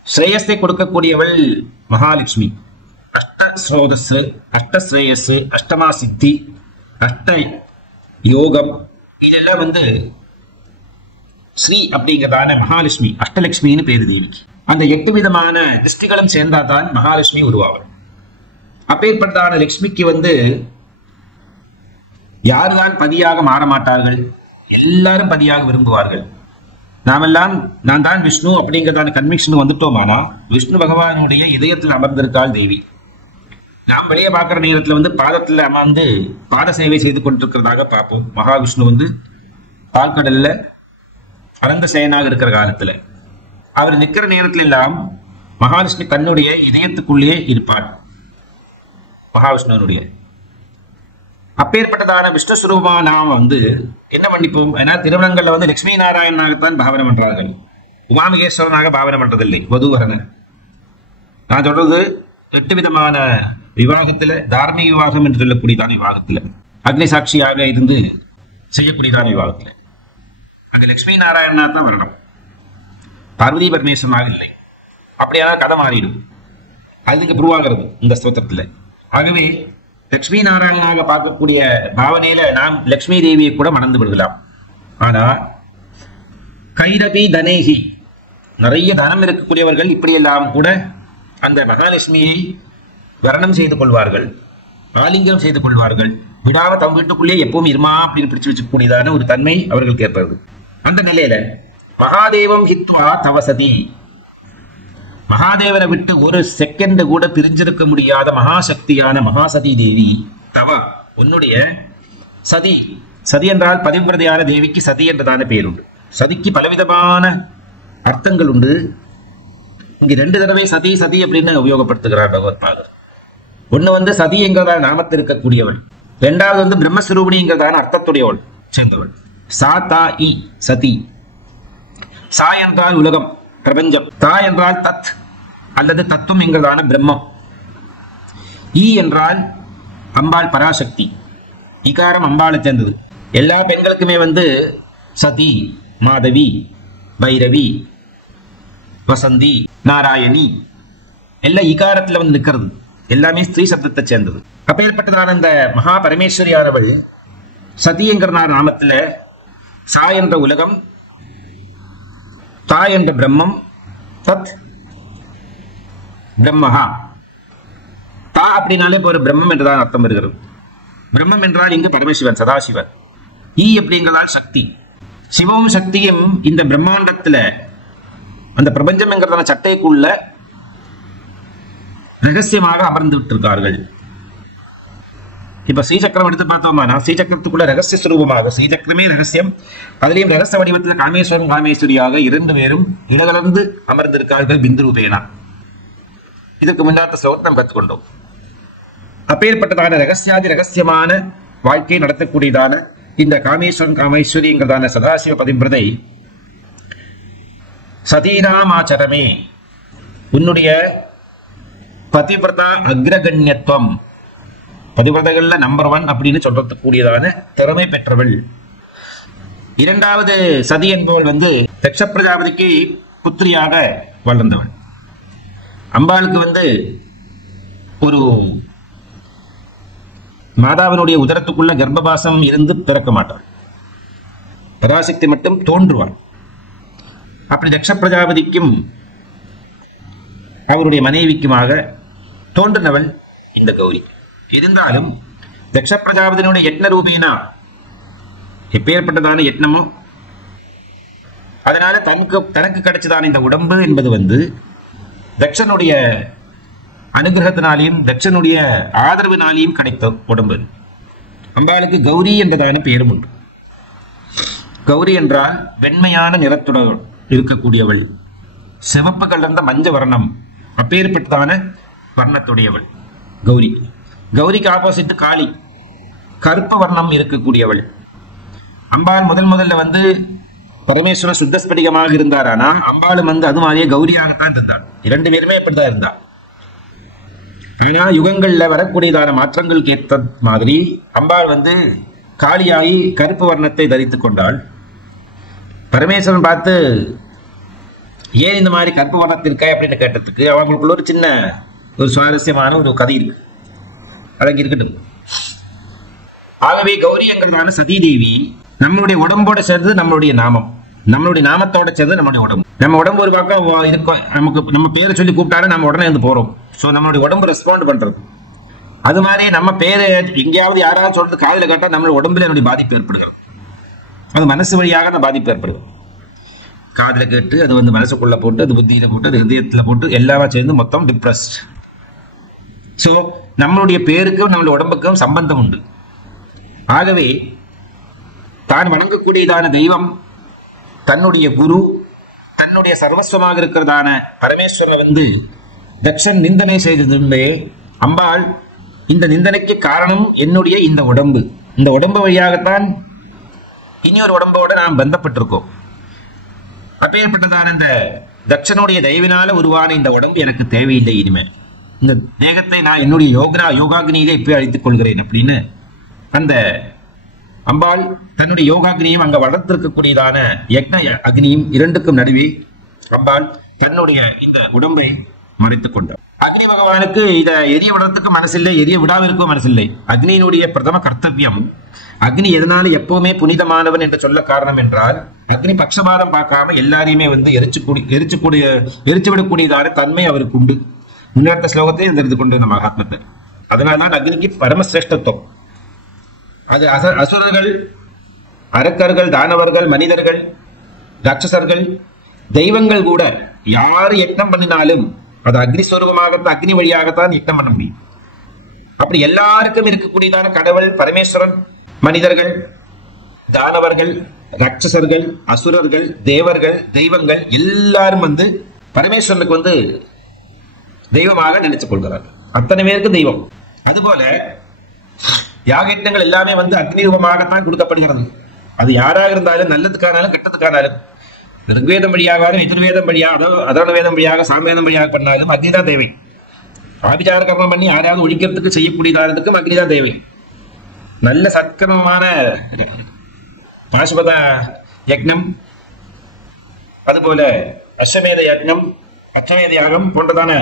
ஸ்ரேயஸை கொடுக்கக்கூடியவள் மகாலட்சுமி. அஷ்டஸ்ரோதஸ், அஷ்டஸ்ரேயஸ், அஷ்டமா சித்தி, அஷ்ட யோகம், இதெல்லாம் ஸ்ரீ அப்படிங்கிறதான மகாலட்சுமி, அஷ்டலட்சுமின்னு பேரு தேவிக்கு. அந்த 8 விதமான திருஷ்டிகளும் சேர்ந்தாதான் மகாலட்சுமி உருவாகும். அப்பேற்பட்டதான லட்சுமிக்கு யாருதான் பதியாக மாற மாட்டார்கள்? எல்லாரும் பதியாக விரும்புவார்கள். நாமெல்லாம் நான் தான் விஷ்ணு அப்படிங்கிறதான கன்விக்ஷன் வந்துட்டோமானா விஷ்ணு பகவானுடைய இதயத்தில் அமர்ந்திருக்காள் தேவி. நாம் வெளியே பார்க்கிற நேரத்தில் பாதத்தில் அமர்ந்து பாத சேவை செய்து கொண்டிருக்கிறதாக பார்ப்போம். மகாவிஷ்ணு பால்கடல்ல அனந்த சேனாக இருக்கிற காலத்துல அவர் நிற்கிற நேரத்தில் எல்லாம் மகாவிஷ்ணு தன்னுடைய இதயத்துக்குள்ளேயே இருப்பாள். மகாவிஷ்ணுவனுடைய அப்பேற்பட்டதான விஷ்ணுஸ்வரூபமா நாம் என்ன பண்ணிப்போம்? ஏன்னா திருமணங்கள்ல லட்சுமி நாராயணனாகத்தான் பாவனை பண்றார்கள், உமாமகேஸ்வரனாக பாவனை பண்றதில்லை. வதூவரன நான் சொல்றது 8 விதமான விவாகத்துல தார்மீக விவாகம் என்று சொல்லக்கூடியதான விவாகத்துல அக்னி சாட்சியாக இருந்து செய்யக்கூடியதான விவாகத்துல அங்க லட்சுமி நாராயணனா தான் வரணும், பார்வதி பரமேஸ்வரனாக இல்லை. அப்படியான கதை மாறிடும். அதுக்கு புருவாகிறது இந்த ஸ்தோத்திரத்துல. ஆகவே லட்சுமி நாராயணனாக பார்க்கக்கூடிய பாவனையில நாம் லட்சுமி தேவியை கூட மணந்து விடலாம். ஆனா கைரபி தனேகி, நிறைய தனம் இருக்கக்கூடியவர்கள் இப்படியெல்லாம் கூட அந்த மகாலட்சுமியை வரணம் செய்து கொள்வார்கள், ஆலிங்கம் செய்து கொள்வார்கள். விடாம தம் வீட்டுக்குள்ளேயே எப்பவும் இருமா அப்படின்னு பிடிச்சு வச்சுக்கூடியதான ஒரு தன்மை அவர்களுக்கு ஏற்படுது. அந்த நிலையில மகாதேவம் ஹித்வா தவசதி, மகாதேவனை விட்டு ஒரு செகண்ட் கூட பிரிஞ்சிருக்க முடியாத மகாசக்தியான மகாசதி தேவி தவ உன்னுடைய சதி, சதி என்றால் பதிவிரதையான தேவிக்கு சதி என்றதான பேர் உண்டு. சதிக்கு பலவிதமான அர்த்தங்கள் உண்டு. இங்க 2 தடவை சதி சதி அப்படின்னு உபயோகப்படுத்துகிறார் பகவத்பாதர். ஒண்ணு சதி என்கிறதான நாமத்தில் இருக்கக்கூடியவள், 2வது பிரம்மஸ்வரூபிணி என்கிறதான அர்த்தத்துடையவள் சேர்ந்தவள். சா தா இ சதி. சா என்றால் உலகம் பிரபஞ்சம், தா என்றால் தத் அல்லது தத்துவம் என்கிறதான பிரம்மம், ஈ என்றால் அம்பாள் பராசக்தி. இகாரம் அம்பாளை சேர்ந்தது. எல்லா பெண்களுக்குமே சதி, மாதவி, பைரவி, வசந்தி, நாராயணி எல்லாம் இகாரத்துல நிற்கிறது. எல்லாமே ஸ்திரீ சப்தத்தை சேர்ந்தது. அப்பேற்பட்டதான இந்த மகா பரமேஸ்வரியானவள் சதி என்கிற நாமத்துல சா என்ற உலகம், தா என்ற பிரம்மம், தத் பிரம்மஹா. தா அப்படின்னாலே இப்போ ஒரு பிரம்மம் என்றுதான் அர்த்தம் வருகிறது. பிரம்மம் என்றால் இங்கு பரமேஸ்வரன் சதாசிவன். ஈ அப்படிங்கிறதால் சக்தி. சிவமும் சக்தியும் இந்த பிரம்மாண்டத்துல அந்த பிரபஞ்சம் என்கிறதான சட்டைக்குள்ள ரகசியமாக அமர்ந்து விட்டிருக்கார்கள். இப்ப ஸ்ரீசக்கரம் எடுத்து பார்த்தோம்னா ஸ்ரீசக்கரத்துக்குள்ள ரகசிய ஸ்வரூபமாக, ஸ்ரீசக்கரமே ரகசியம், அதுலயும் ரகசிய வடிவத்தில் காமேஸ்வரன் காமேஸ்வரியாக 2 பேரும் இடகலர்ந்து அமர்ந்திருக்கார்கள் பிந்து ரூபேனா. இதுக்கு முன்னாத்த ஸ்லோகத்தை நாம் கற்றுக்கொண்டோம். அப்பேற்பட்டதான ரகசியாதி ரகசியமான வாழ்க்கையை நடத்தக்கூடியதான இந்த காமேஸ்வரன் காமேஸ்வரிங்கிறதான சதாசிவ பதிவிரதை சதீராமாச்சரமே, உன்னுடைய பதிவிரதா அக்ரகண்யத்துவம், பதிவிரதைகள்ல நம்பர் 1 அப்படின்னு சொல்றதுக்கூடியதான திறமை பெற்றவள். 2வது சதி என்பவள் தக்ஷ பிரஜாபதிக்கு புத்திரியாக வளர்ந்தவள். அம்பாளுக்கு ஒரு மாதாவினுடைய உதரத்துக்குள்ள கர்ப்பபாசம் இருந்து பிறக்க மாட்டாள், பராசக்தி மட்டும் தோன்றுவாள். அப்படி தக்ஷ பிரஜாபதிக்கும் அவருடைய மனைவிக்குமாக தோன்றினவள் இந்த கௌரி. இருந்தாலும் தக்ஷ பிரஜாபதியினுடைய யட்ன ரூபீனா, எப்பேற்பட்டதான யட்னமோ அதனால தனக்கு கிடைச்சதான இந்த உடம்பு என்பது தக்ஷனுடைய அனுகிரகத்தினாலையும் தக்ஷனுடைய ஆதரவினாலையும் கிடைத்த உடம்பு. அம்பாளுக்கு கௌரி என்றதான பெயரும் உண்டு. கௌரி என்றால் வெண்மையான நிறத்துடன் இருக்கக்கூடியவள், சிவப்பு கலந்த மஞ்ச வர்ணம், அப்பேற்பட்டதான வர்ணத்துடையவள் கௌரி. கௌரிக்கு ஆப்போசிட் காளி, கருப்பு வர்ணம் இருக்கக்கூடியவள். அம்பாள் முதல்ல பரமேஸ்வர சுத்தஸ்படிகமாக இருந்தார். ஆனா அம்பாளும் அது மாதிரியே கௌரியாகத்தான் இருந்தாள். 2 பேருமே இப்படிதான் இருந்தாள். ஆனா யுகங்கள்ல வரக்கூடியதான மாற்றங்களுக்கு ஏற்ற மாதிரி அம்பாள் காளியாகி கருப்பு வர்ணத்தை தரித்துக் கொண்டாள். பரமேஸ்வரன் பார்த்து ஏன் இந்த மாதிரி கருப்பு வர்ணத்திற்காய் அப்படின்னு கேட்டதுக்கு அவங்களுக்குள்ள ஒரு சின்ன ஒரு சுவாரஸ்யமான ஒரு கதை இருக்கு, அடங்கி இருக்கட்டும். ஆகவே கௌரி என்கிறதான சதீதேவி நம்மளுடைய உடம்போட சேர்ந்து நம்மளுடைய நாமம், நம்மளுடைய நாமத்தோட சேர்ந்து நம்மளுடைய உடம்பு. நம்ம உடம்பு ஒரு பக்கம் இருக்கும், நமக்கு நம்ம பேரை சொல்லி கூப்பிட்டாலும் நம்ம உடனே போறோம். ஸோ நம்மளுடைய உடம்பு ரெஸ்பாண்ட் பண்றது. அது மாதிரி நம்ம பேரை எங்கேயாவது யாராவது சொல்றது காதல கேட்டால் நம்மளுடைய உடம்புல என்னுடைய பாதிப்பு ஏற்படுகிறது. அது மனசு வழியாக அந்த பாதிப்பு ஏற்படுது. காதல கேட்டு அது மனசுக்குள்ள போட்டு, அது புத்தியில போட்டு, அது ஹிருதயத்துல போட்டு எல்லாமே சேர்ந்து மொத்தம் டிப்ரெஸ்ட். ஸோ நம்மளுடைய பேருக்கும் நம்மளுடைய உடம்புக்கும் சம்பந்தம் உண்டு. ஆகவே தான் வணங்கக்கூடியதான தெய்வம், தன்னுடைய குரு, தன்னுடைய சர்வஸ்வமாக இருக்கிறதான பரமேஸ்வரனை தக்ஷன் நிந்தனை செய்ததுண்டே. அம்பாள் இந்த நிந்தனைக்கு காரணம் என்னுடைய இந்த உடம்பு, இந்த உடம்பு வழியாகத்தான் இனியொரு உடம்போட நாம் பந்தப்பட்டிருக்கோம். அப்பேற்பட்டதான இந்த தக்ஷனுடைய தயவினால உருவான இந்த உடம்பு எனக்கு தேவையில்லை. இனிமேல் இந்த தேகத்தை நான் என்னுடைய யோகாக்னியிலே இப்ப அழித்துக் கொள்கிறேன் அப்படின்னு அந்த அம்பாள் தன்னுடைய யோகாக்னியும் அங்க வளர்த்திருக்கக்கூடியதான யக்ன அக்னியும் 2க்கும் நடுவே அம்பாள் தன்னுடைய இந்த உடம்பை மறைத்துக் கொண்டார். அக்னி பகவானுக்கு இதை எரிய விடறதுக்கு மனசில்லை, எரிய விடாவிற்கோ மனசில்லை. அக்னியினுடைய பிரதம கர்த்தவியம், அக்னி எதனால எப்பவுமே புனிதமானவன் என்று சொல்ல காரணம் என்றால் அக்னி பட்சபாதம் பார்க்காம எல்லாரையுமே எரிச்சு விடக்கூடியதான தன்மை அவருக்கு உண்டு. முன்னேற்ற ஸ்லோகத்தை தெரிந்து கொண்டு இந்த மகாத்மத்தை. அதனால்தான் அக்னிக்கு பரமசிரேஷ்டத்துவம். அது அசுரர்கள், அரக்கர்கள், தானவர்கள், மனிதர்கள் ராட்சசர்கள், தெய்வங்கள் கூட யாரு யக்னம் பண்ணினாலும் அது அக்னி ஸ்வரூபமாகத்தான், அக்னி வழியாகத்தான் யக்னம் பண்ண முடியும். அப்படி எல்லாருக்கும் இருக்கக்கூடியதான கடவுள் பரமேஸ்வரன், மனிதர்கள், தானவர்கள், ராட்சசர்கள், அசுரர்கள், தேவர்கள், தெய்வங்கள் எல்லாரும் பரமேஸ்வரனுக்கு தெய்வமாக நினைத்துக் கொள்கிறார். அத்தனை பேருக்கு தெய்வம். அதுபோல யாகயஜ்ஞங்கள் எல்லாமே அக்னி ரூபமாகத்தான் கொடுக்கப்படுகிறது. அது யாராக இருந்தாலும், நல்லதுக்கானாலும் கெட்டதுக்கானாலும், ரிக்வேதம் வழியாகவும் எதிர்வேதம் வழியாக, அதர்வண வேதம் வழியாக, சாமவேதம் வழியாக பண்ணாலும் அக்னிதான் தேவை. ஆபிச்சார கர்மம் பண்ணி யாராவது ஒழிக்கிறதுக்கு செய்யக்கூடியதானதுக்கும் அக்னிதான் தேவை. நல்ல சத்கர்மமான பாசுபத யக்னம், அதுபோல அஸ்வமேத யக்னம், அச்சமேத யாகம் போன்றதான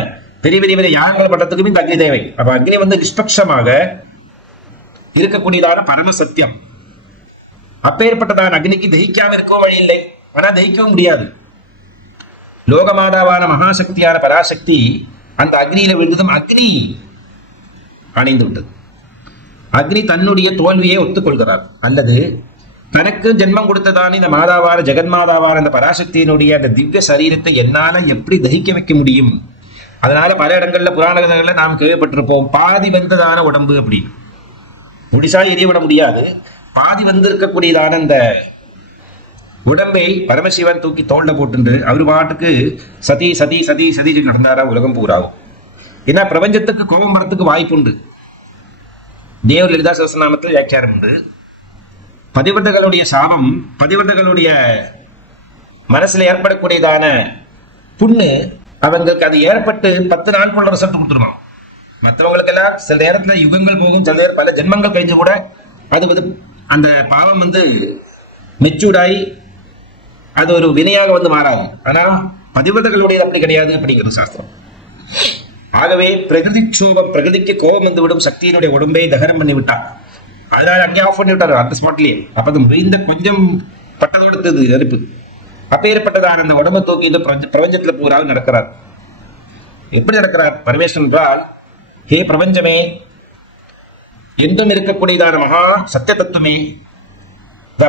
பெரிய பெரிய பெரிய யாகங்கள் பண்றதுக்கும் இந்த அக்னி தேவை. அப்ப அக்னி நிஷ்பட்சமாக இருக்கக்கூடியதான பரம சத்தியம். அப்பேற்பட்டதான அக்னிக்கு தகிக்காம இருக்கவும் வழி இல்லை, ஆனா தகிக்கவும் முடியாது. லோகமாதாவான மகாசக்தியான பராசக்தி அந்த அக்னியில விழுந்ததும் அக்னி அணைந்து விட்டது. அக்னி தன்னுடைய தோல்வியை ஒத்துக்கொள்கிறார். அல்லது தனக்கு ஜென்மம் கொடுத்ததான இந்த மாதாவான ஜெகன்மாதாவான அந்த பராசக்தியினுடைய அந்த திவ்ய சரீரத்தை என்னால எப்படி தகிக்க வைக்க முடியும்? அதனால பல இடங்கள்ல புராண கதைகள்ல நாம் கேள்விப்பட்டிருப்போம், பாதி வந்ததான உடம்பு அப்படி முடிசா எரியவிட முடியாது. பாதி இருக்கக்கூடியதான அந்த உடம்பை பரமசிவன் தூக்கி தோல்ல போட்டு அவரு பாட்டுக்கு சதி சதி சதி சதி நடந்தாரா உலகம் பூராகும். ஏன்னா பிரபஞ்சத்துக்கு கோபம் வரத்துக்கு வாய்ப்பு உண்டு. தேவர் லலிதா சஹஸ்ரநாமத்தில் வியாக்கியானம் உண்டு. பதிவிரதைகளுடைய சாபம், பதிவிரதைகளுடைய மனசுல ஏற்படக்கூடியதான புண்ணு அவங்களுக்கு அது ஏற்பட்டு 10 நாட்குள்ள ரிசல்ட் கொடுத்துருவாங்க. மற்றவங்களுக்கு எல்லாம் சில நேரத்துல யுகங்கள் போகும், சில நேரம் பல ஜென்மங்கள் கழிஞ்சு கூட அது அந்த பாவம் மெச்சூர்டாயி அது ஒரு வினையாக மாறாது. ஆனா பதிவிரதைகளுடைய அப்படி கிடையாது அப்படிங்கிறது சாஸ்திரம். ஆகவே பிரகிருதி சூபம், பிரகிருதிக்கு கோபம் விடும் சக்தியினுடைய உடம்பை தகனம் பண்ணி விட்டார். அதனால அங்கே ஆஃப் பண்ணி விட்டார் அந்த ஸ்பாட்லயே. அப்ப அது முடிந்த கொஞ்சம் பட்டதோடு நெருப்பு அப்பேற்பட்டதான அந்த உடம்பை தூக்கி பிரபஞ்சத்துல பூரா நடக்கிறார். எப்படி நடக்கிறார் பரமேஸ்வரன் என்றால், ஹே பிரபஞ்சமே, எங்கும் இருக்கக்கூடியதான மகா சத்திய தத்துவமே,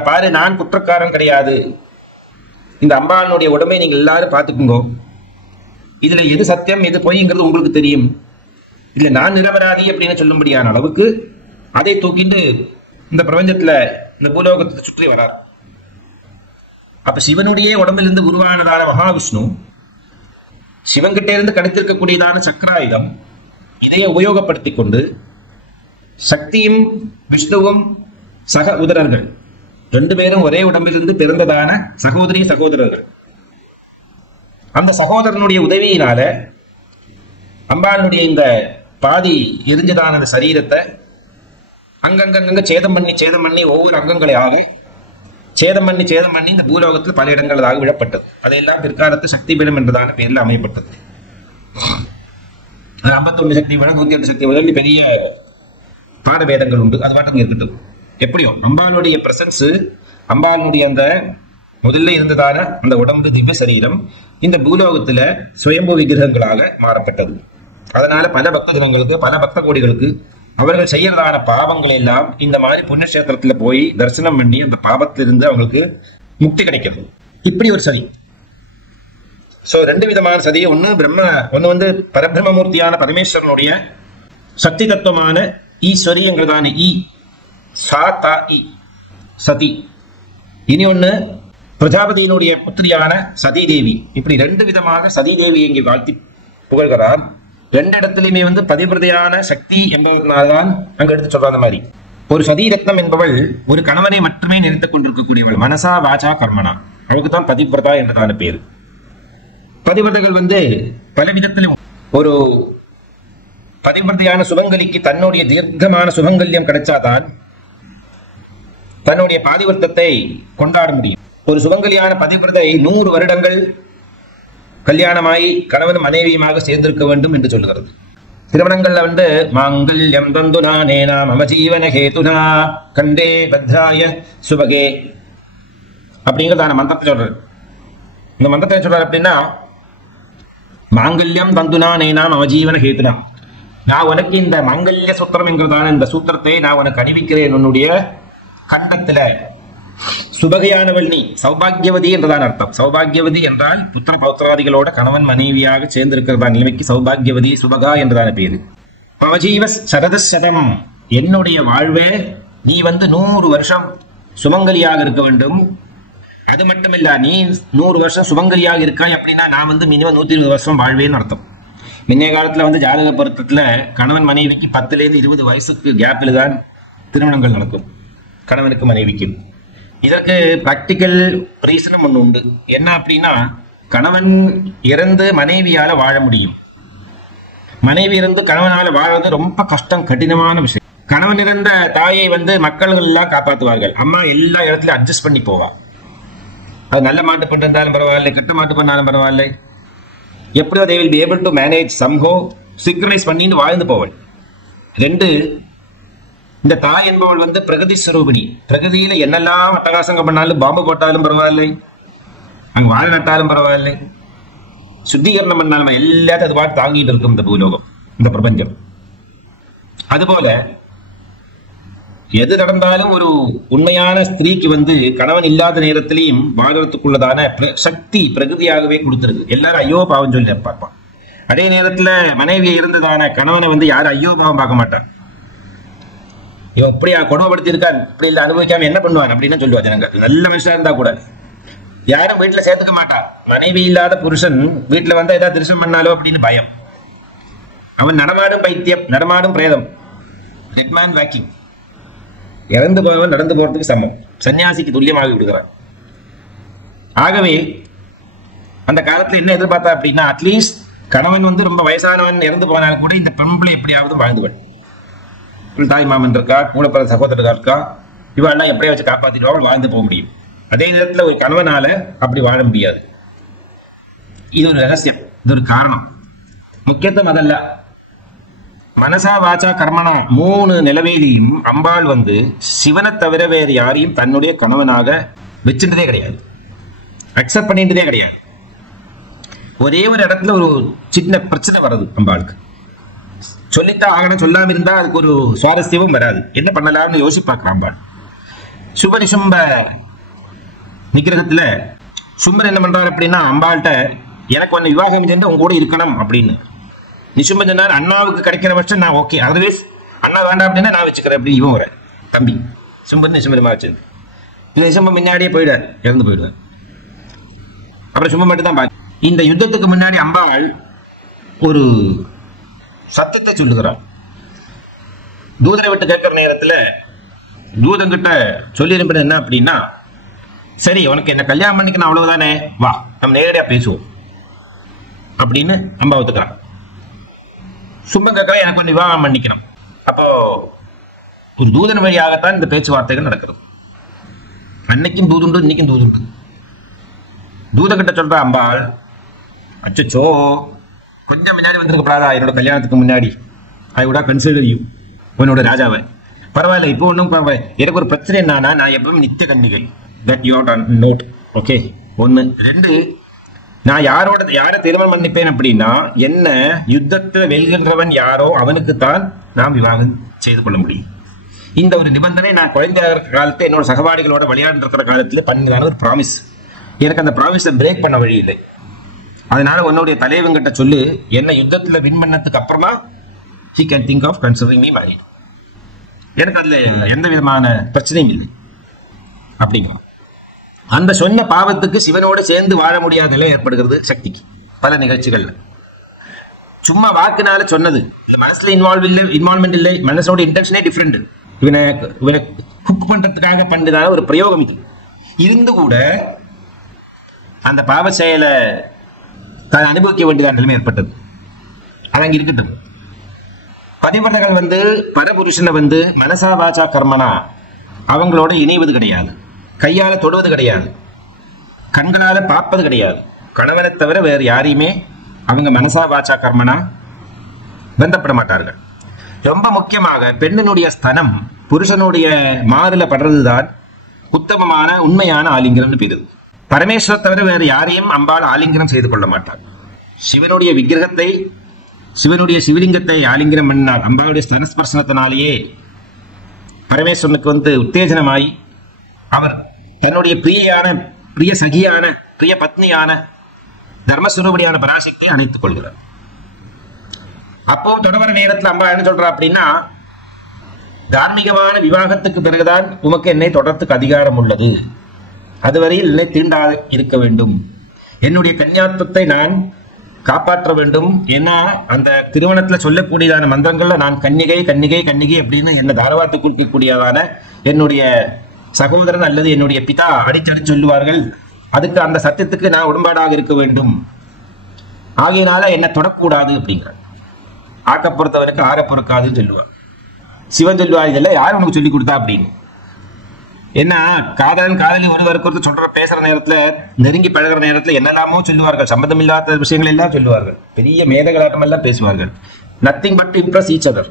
பாரு நான் குற்றக்காரன் கிடையாது. இந்த அம்பாளுடைய உடம்பை நீங்க எல்லாரும் பார்த்துக்குங்க. இதுல எது சத்தியம் எது பொய்ங்கிறது உங்களுக்கு தெரியும். இல்ல நான் நிரபராதி அப்படின்னு சொல்லும்படியான அளவுக்கு அதை தூக்கிட்டு இந்த பிரபஞ்சத்துல இந்த பூலோகத்தை சுற்றி வரார். அப்ப சிவனுடைய உடம்பிலிருந்து உருவானதான மகாவிஷ்ணு சிவன்கிட்ட இருந்து கிடைத்திருக்கக்கூடியதான சக்கராயுதம் இதை உபயோகப்படுத்திக் கொண்டு சக்தியும் விஷ்ணுவும் சக உதரர்கள் 2 பேரும் ஒரே உடம்பிலிருந்து பிறந்ததான சகோதரி சகோதரர்கள். அந்த சகோதரனுடைய உதவியினால அம்பாளுடைய இந்த பாதி எரிஞ்சதான அந்த சரீரத்தை அங்கங்க சேதம் பண்ணி ஒவ்வொரு அங்கங்களையாக சேதம் பண்ணி இந்த பூலோகத்தில் பல இடங்களாக விழப்பட்டது. அதையெல்லாம் பிற்காலத்து சக்தி பீடம் என்றதான பெயரில் அமையப்பட்டது. 51 சக்தி விட 108 சக்தி விட பெரிய பாடபேதங்கள் உண்டு. அது மட்டும் இருக்கட்டும். எப்படியோ அம்பாளுடைய பிரசன்ஸ், அம்பாளுடைய அந்த முதல்ல இருந்ததான அந்த உடம்பு திவ்ய சரீரம் இந்த பூலோகத்துல சுயம்பு விக்கிரகங்களாக மாறப்பட்டது. அதனால பல பக்த ஜனங்களுக்கு, பல பக்த கோடிகளுக்கு அவர்கள் செய்யறதான பாவங்கள் எல்லாம் இந்த மாதிரி புண்ணியக்ஷேத்திரத்துல போய் தரிசனம் பண்ணி அந்த பாவத்திலிருந்து அவங்களுக்கு முக்தி கிடைக்கிறது. இப்படி ஒரு சதி. சோ 2 விதமான சதி. ஒண்ணு பரபிரம்மமூர்த்தியான பரமேஸ்வரனுடைய சக்தி தத்துவமான ஈஸ்வரிங்கிறதான சதி. இனி ஒண்ணு பிரஜாபதியினுடைய புத்திரியான சதி தேவி. இப்படி 2 விதமாக சதி தேவி இங்கே வாழ்த்தி புகழ்கிறார். 2 இடத்திலுமே பதிவிரதையான சக்தி என்பதனால்தான் அங்க எடுத்து சொல்ற அந்த மாதிரி. ஒரு சதி ரத்னம் என்பவள் ஒரு கணவனை மட்டுமே நினைத்துக் கொண்டிருக்கக்கூடியவள். மனசா வாச்சா கர்மனா, அவளுக்கு தான் பதிவிரதா என்றதான பேரு. பதிவிரதைகள் பல விதத்திலும் ஒரு பதிவிரதையான சுபங்கலிக்கு தன்னுடைய தீர்க்கமான சுபங்கல்யம் கிடைச்சாதான் தன்னுடைய பாதிவிரதத்தை கொண்டாட முடியும். ஒரு சுபங்கலியான பதிவிரதை 100 வருடங்கள் கல்யாணமாய் கணவனும் மனைவியுமாக சேர்ந்திருக்க வேண்டும் என்று சொல்லுகிறது. திருமணங்கள்ல மாங்கல்யம் தந்துனா நேனா மம ஜீவன ஹேதுனா கண்டே பத்ராய சுபகே அப்படிங்கிறதான மந்திரத்தை சொல்றாரு. இந்த மந்திரத்தை சொல்றாரு அப்படின்னா, மாங்கல்யம் தந்துனா நேனா மம ஜீவன ஹேதுனா, நான் உனக்கு இந்த மாங்கல்ய சூத்திரம் என்கிறதான இந்த சூத்திரத்தை நான் உனக்கு அணிவிக்கிறேன் உன்னுடைய கண்டத்துல, சுபகையானவள் நீ, சௌபாகியவதி என்றுதான் அர்த்தம். சௌபாகியவதி என்றால் புத்திர பௌத்திராதிகளோட கணவன் மனைவியாக சேர்ந்திருக்கிறதா நிலைமைக்கு சௌபாகியவதி, சுபகா என்றுதான பேரு. பவஜீவ சரதசதம், என்னுடைய வாழ்வே நீ 100 வருஷம் சுமங்கலியாக இருக்க வேண்டும். அது மட்டுமில்ல, நீ 100 வருஷம் சுமங்கலியாக இருக்காய் அப்படின்னா நான் மினிமம் 120 வருஷம் வாழ்வேன்னு அர்த்தம். முன்னைய காலத்துல ஜாதக பொருத்தத்துல கணவன் மனைவிக்கு 10லேருந்து 20 வயசுக்கு கேப்ல தான் திருமணங்கள் நடக்கும், கணவனுக்கு மனைவிக்கும். இதற்கு பிராக்டிக்கல் ரீசனும் ஒண்ணு உண்டு. என்ன அப்படின்னா, கணவன் இறந்து மனைவியால வாழ முடியும், மனைவி இருந்து கணவனால வாழ்வது ரொம்ப கஷ்டம், கடினமான விஷயம். கணவன் இருந்த தாயை மக்கள்கள் எல்லாம் காப்பாற்றுவார்கள். அம்மா எல்லா இடத்துலயும் அட்ஜஸ்ட் பண்ணி போவா. அது நல்ல மாட்டு பண்ண இருந்தாலும் பரவாயில்லை, கெட்ட மாட்டு பண்ணாலும் பரவாயில்லை, எப்படியோ they will be able to manage somehow, synchronize பண்ணிட்டு வாழ்ந்து போவள். 2, இந்த தாய் என்பவள் பிரகதி ஸ்வரூபிணி. பிரகதியில என்னெல்லாம் அட்டகாசங்கள் பண்ணாலும், பாம்பு போட்டாலும் பரவாயில்லை, அங்க வாழை நட்டாலும் பரவாயில்லை, சுத்திகரணம் பண்ணாலும் எல்லாத்தையும் அது பாட்டு தாங்கிட்டு இருக்கும் இந்த பூலோகம், இந்த பிரபஞ்சம். அதுபோல எது நடந்தாலும் ஒரு உண்மையான ஸ்திரீக்கு கணவன் இல்லாத நேரத்திலையும் வாழ்றதுக்குள்ளதான சக்தி பிரகிருதியாகவே கொடுத்துருக்கு. எல்லாரும் ஐயோ பாவம் சொல்லி பார்ப்பான். அதே நேரத்துல மனைவியை இருந்ததான கணவனை யாரும் ஐயோ பாவம் பார்க்க மாட்டான். இவன் இப்படியா கொடுமைப்படுத்தி இருக்கான், இப்படி இல்லை அனுபவிக்காம என்ன பண்ணுவான் அப்படின்னு சொல்லுவா ஜனங்க. நல்ல மனுஷனா இருந்தா கூட யாரும் வீட்டுல சேர்த்துக்க மாட்டான். மனைவி இல்லாத புருஷன் வீட்டுல ஏதாவது திருஷம் பண்ணாலோ அப்படின்னு பயம். அவன் நடமாடும் பைத்தியம், நடமாடும் பிரேதம், டெட்மேன் வாக்கிங், இறந்து போவன் நடந்து போறதுக்கு சமம், சன்னியாசிக்கு துல்லியமாக விடுகிறான். ஆகவே அந்த காலத்துல என்ன எதிர்பார்த்தா அப்படின்னா, அட்லீஸ்ட் கணவன் ரொம்ப வயசானவன் இறந்து போனாலும் கூட இந்த பெண்பிள்ளை எப்படியாவது வாழ்ந்துவன், தாய் மாமன் இருக்கா, கூட பிறந்த சகோதரர்கள் இருக்கா, இவெல்லாம் எப்படியா வச்சு காப்பாத்திட்டு வாழ்ந்து போக முடியும். அதே நேரத்துல ஒரு கணவனால அப்படி வாழ முடியாது. இது ஒரு ரகசியம், இது ஒரு காரணம். முக்கியத்துவம் அதல்ல. மனசா வாச்சா கர்மனா 3 நிலவேலியும் அம்பாள் சிவனை தவிர வேறு யாரையும் தன்னுடைய கணவனாக வச்சுட்டதே கிடையாது, அக்செப்ட் பண்ணிட்டதே கிடையாது. ஒரே ஒரு இடத்துல ஒரு சின்ன பிரச்சனை வருது அம்பாளுக்கு, சொல்லித்தான் ஆகணும், சொல்லாம இருந்தா அதுக்கு ஒரு சுவாரஸ்யமும் வராது. என்ன பண்ணலாம்னு யோசிப்பாக்குறான் அம்பாள். சுப நிசும்ப நிகிரகத்துல சும்பர் என்ன பண்றாரு அப்படின்னா, அம்பாள்கிட்ட எனக்கு ஒன்னு விவாகம் செஞ்சு உங்க கூட இருக்கணும் அப்படின்னு. நிசும்பன் சொன்னார், அண்ணாவுக்கு கிடைக்கிற பட்சம் நான் ஓகே, அதர்வைஸ் அண்ணா வேண்டாம் அப்படின்னா நான் வச்சுக்கிறேன் அப்படி. இவன் ஒரு தம்பி சும்பன் நிசும்பமா வச்சது. நிசும்பம் முன்னாடியே போயிடார், இறந்து போயிடுவார். அப்புறம் சும்பம் மட்டும் தான் பாக்கி. இந்த யுத்தத்துக்கு முன்னாடி அம்பாள் ஒரு சத்தியத்தை சொல்லுகிறார். தூதரை விட்டு கேட்கிற நேரத்துல தூதங்கிட்ட சொல்லி அனுப்பினது என்ன அப்படின்னா, சரி உனக்கு என்ன கல்யாணம் பண்ணிக்கணும் அவ்வளவுதானே, வா நம்ம நேரடியா பேசுவோம் அப்படின்னு அம்பா ஒத்துக்கிறான். சும்பம் கேட்கற எனக்கு வந்து விவாகம் பண்ணிக்கணும். அப்போ ஒரு தூதன் வழியாகத்தான் இந்த பேச்சுவார்த்தைகள் நடக்கிறது. அன்னைக்கும் தூதுண்டு, இன்னைக்கும் தூதுண்டு. தூதகிட்ட சொல்ற அம்பாள், அச்சோ கொஞ்சம் முன்னாடி வந்திருக்கப்படாதா என்னோட கல்யாணத்துக்கு முன்னாடி, I would have consider you, உன்னோட ராஜாவை. பரவாயில்ல, இப்போ ஒன்றும் பரவாயில்ல. எனக்கு ஒரு பிரச்சனை என்னன்னா, நான் எப்பவும் நித்திய கன்னிகை, that you have to note. Okay, 1. 2, நான் யாரை திருமணம் பண்ணிப்பேன் அப்படின்னா, என்ன யுத்தத்தை வெல்கின்றவன் யாரோ அவனுக்குத்தான் நான் விவாகம் செய்து கொள்ள முடியும். இந்த ஒரு நிபந்தனை நான் குழந்தையாக இருக்கிற காலத்துல என்னோட சகபாடிகளோட விளையாண்டு இருக்கிற காலத்துல பண்ணிதான ஒரு ப்ராமிஸ். எனக்கு அந்த ப்ராமிஸை பிரேக் பண்ண வழி இல்லை. அதனால உன்னுடைய தலைவங்கிட்ட சொல்லு, என்ன யுத்தத்துல வின் பண்ணதுக்கு அப்புறமா he can think of considering me married. எனக்கு அதுல எந்த விதமான பிரச்சனையும் இல்லை அப்படிங்கிறான். அந்த சொன்ன பாவத்துக்கு சிவனோடு சேர்ந்து வாழ முடியாத நிலை ஏற்படுகிறது சக்திக்கு பல நிகழ்ச்சிகள்ல. சும்மா வாக்குனால சொன்னது, மனசுல இன்வால்மெண்ட் இல்லை, மனசோட இன்டென்ஷனே டிஃப்ரெண்ட். இவனை குக் பண்றதுக்காக பண்ணதான ஒரு பிரயோகம் இது இருந்து கூட அந்த பாவ செயலை தான் அனுபவிக்க வேண்டியதான நிலைமை ஏற்பட்டது. அது அங்க இருக்கட்டும். பதிவர்கள் பரபுருஷனை மனசா வாச்சா கர்மனா அவங்களோட இணைவது கிடையாது, கையால தொடுவது கிடையாது, கண்களால பார்ப்பது கிடையாது. கணவனை தவிர வேறு யாரையுமே அவங்க மனசா வாச்சா கர்மனா பந்தப்பட மாட்டார்கள். ரொம்ப முக்கியமாக பெண்ணினுடைய ஸ்தனம் புருஷனுடைய மாறுல படுறதுதான் உத்தமமான உண்மையான ஆலிங்கனம் பேரு. பரமேஸ்வரர் தவிர வேறு யாரையும் அம்பாள் ஆலிங்கனம் செய்து கொள்ள மாட்டார். சிவனுடைய விக்கிரகத்தை, சிவனுடைய சிவலிங்கத்தை ஆலிங்கனம் பண்ணார். அம்பாளுடைய ஸ்தனஸ்பர்சனத்தினாலேயே பரமேஸ்வரனுக்கு உத்தேஜனமாய் அவர் தன்னுடைய பிரிய சகியான பிரிய பத்னியான தர்மஸ்வரூபடியான பராசக்தியை அணைத்துக் கொள்கிறார். அப்போ தொடர்வர நேரத்தில் அம்மா என்ன சொல்றா அப்படின்னா, தார்மீகமான விவாகத்துக்கு பிறகுதான் உமக்கு என்னை தொடர்றதுக்கு அதிகாரம் உள்ளது, அதுவரையில் என்னை தீண்டாது இருக்க வேண்டும், என்னுடைய கன்னியாத்துவத்தை நான் காப்பாற்ற வேண்டும். ஏன்னா அந்த திருமணத்துல சொல்லக்கூடியதான மந்திரங்கள்ல நான் கன்னிகை கன்னிகை கன்னிகை அப்படின்னு என்ன தாரவாத்து குறிக்கக்கூடியதான என்னுடைய சகோதரன் அல்லது என்னுடைய பிதா அடிச்சடி சொல்லுவார்கள். அதுக்கு அந்த சத்தியத்துக்கு நான் உடன்பாடாக இருக்க வேண்டும், ஆகையினால என்னை தொடக்கூடாது அப்படிங்கிற. ஆக்க பொறுத்தவனுக்கு ஆற பொறுக்காதுன்னு சொல்லுவான். சிவன் சொல்லுவார், இதெல்லாம் யார் உனக்கு சொல்லி கொடுத்தா அப்படின்னு. ஏன்னா காதலன் காதலி ஒருவருக்கு சொல்ற பேசுற நேரத்துல நெருங்கி பழகிற நேரத்துல என்னெல்லாமோ சொல்லுவார்கள், சம்பந்தம் இல்லாத விஷயங்கள் எல்லாம் சொல்லுவார்கள், பெரிய மேதகலாட்டம் எல்லாம் பேசுவார்கள். Nothing but Impress each other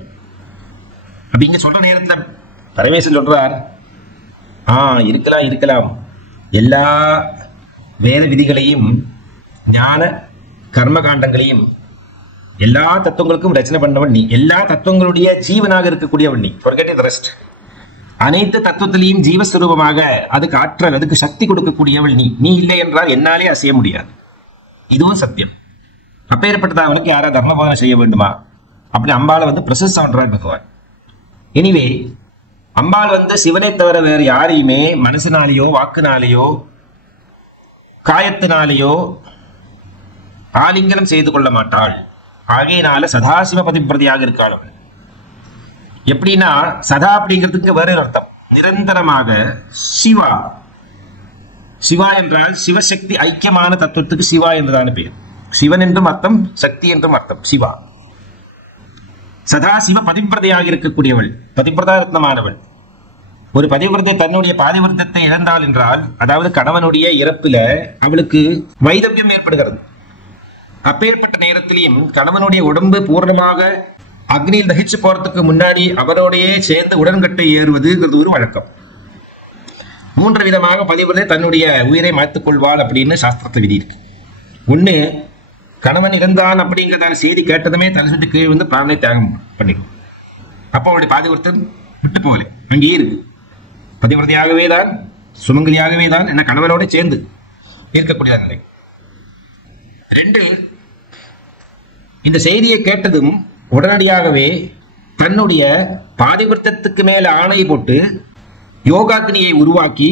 அப்படிங்க சொல்ற நேரத்துல பரமேசன் சொல்றார், இருக்கலாம் இருக்கலாம், எல்லா வேத விதிகளையும் ஞான கர்ம காண்டங்களையும் எல்லா தத்துவங்களுக்கும் ரச்சனை பண்ணவன் நீ, எல்லா தத்துவங்களுடைய ஜீவனாக இருக்கக்கூடியவன் நீ, forget the rest. அனைத்து தத்துவத்திலையும் ஜீவஸ்வரூபமாக அதுக்கு ஆற்றல் அதுக்கு சக்தி கொடுக்கக்கூடியவள் நீ இல்லை என்றால் என்னாலே அசைய முடியாது, இதுவும் சத்தியம். அப்பேற்பட்டதா அவனுக்கு யாரா தர்மபோதனை செய்ய வேண்டுமா அப்படி அம்பாளை பிரசஸ் பண்றான் பகவான். எனிவே அம்பாள் சிவனை தவிர வேறு யாரையுமே மனசினாலேயோ வாக்குனாலேயோ காயத்தினாலேயோ ஆலிங்கனம் செய்து கொள்ள மாட்டாள். ஆகையினால சதாசிவ பதிப்பிரதியாக இருக்காள். எப்படின்னா சதா அப்படிங்கிறதுக்கு வேற அர்த்தம், நிரந்தரமாக சிவா. சிவா என்றால் சிவசக்தி ஐக்கியமான தத்துவத்துக்கு சிவா என்றுதான பேர். சிவன் என்றும் அர்த்தம், சக்தி என்றும் அர்த்தம் சிவா. சதா சிவ பதிப்பிரதையாக இருக்கக்கூடியவள், பதிப்பிரதா ரத்னமானவள். ஒரு பதிவிரதை தன்னுடைய பாதிவிரதத்தை இழந்தாள் என்றால், அதாவது கணவனுடைய இறப்புல அவளுக்கு வைதவியம் ஏற்படுகிறது. அப்பேற்பட்ட நேரத்திலையும் கணவனுடைய உடம்பு பூர்ணமாக அக்னியில் தகிச்சு போறதுக்கு முன்னாடி அவரோடையே சேர்ந்து உடன்கட்டை ஏறுவதுங்கிறது ஒரு வழக்கம். 3 விதமாக பதிவிரதை தன்னுடைய உயிரை மாற்றிக் கொள்வாள் அப்படின்னு சாஸ்திரத்தை விதி இருக்கு. ஒண்ணு, கணவன் இறந்தான் அப்படிங்கிறதான செய்தி கேட்டதுமே தலை சுட்டு கீழ் பிராணனை தியாகம் பண்ணிடும். அப்போ அவருடைய பாதிவிரதம் விட்டு போகல, அங்கேயே இருக்கு. பதிவிரதையாகவே தான், சுமங்கலியாகவே தான் என்ன கணவனோட சேர்ந்து இருக்கக்கூடிய நிலை. 2, இந்த செய்தியை கேட்டதும் உடனடியாகவே தன்னுடைய பாதிவிரதத்துக்கு மேல ஆணை போட்டு யோகாக்னியை உருவாக்கி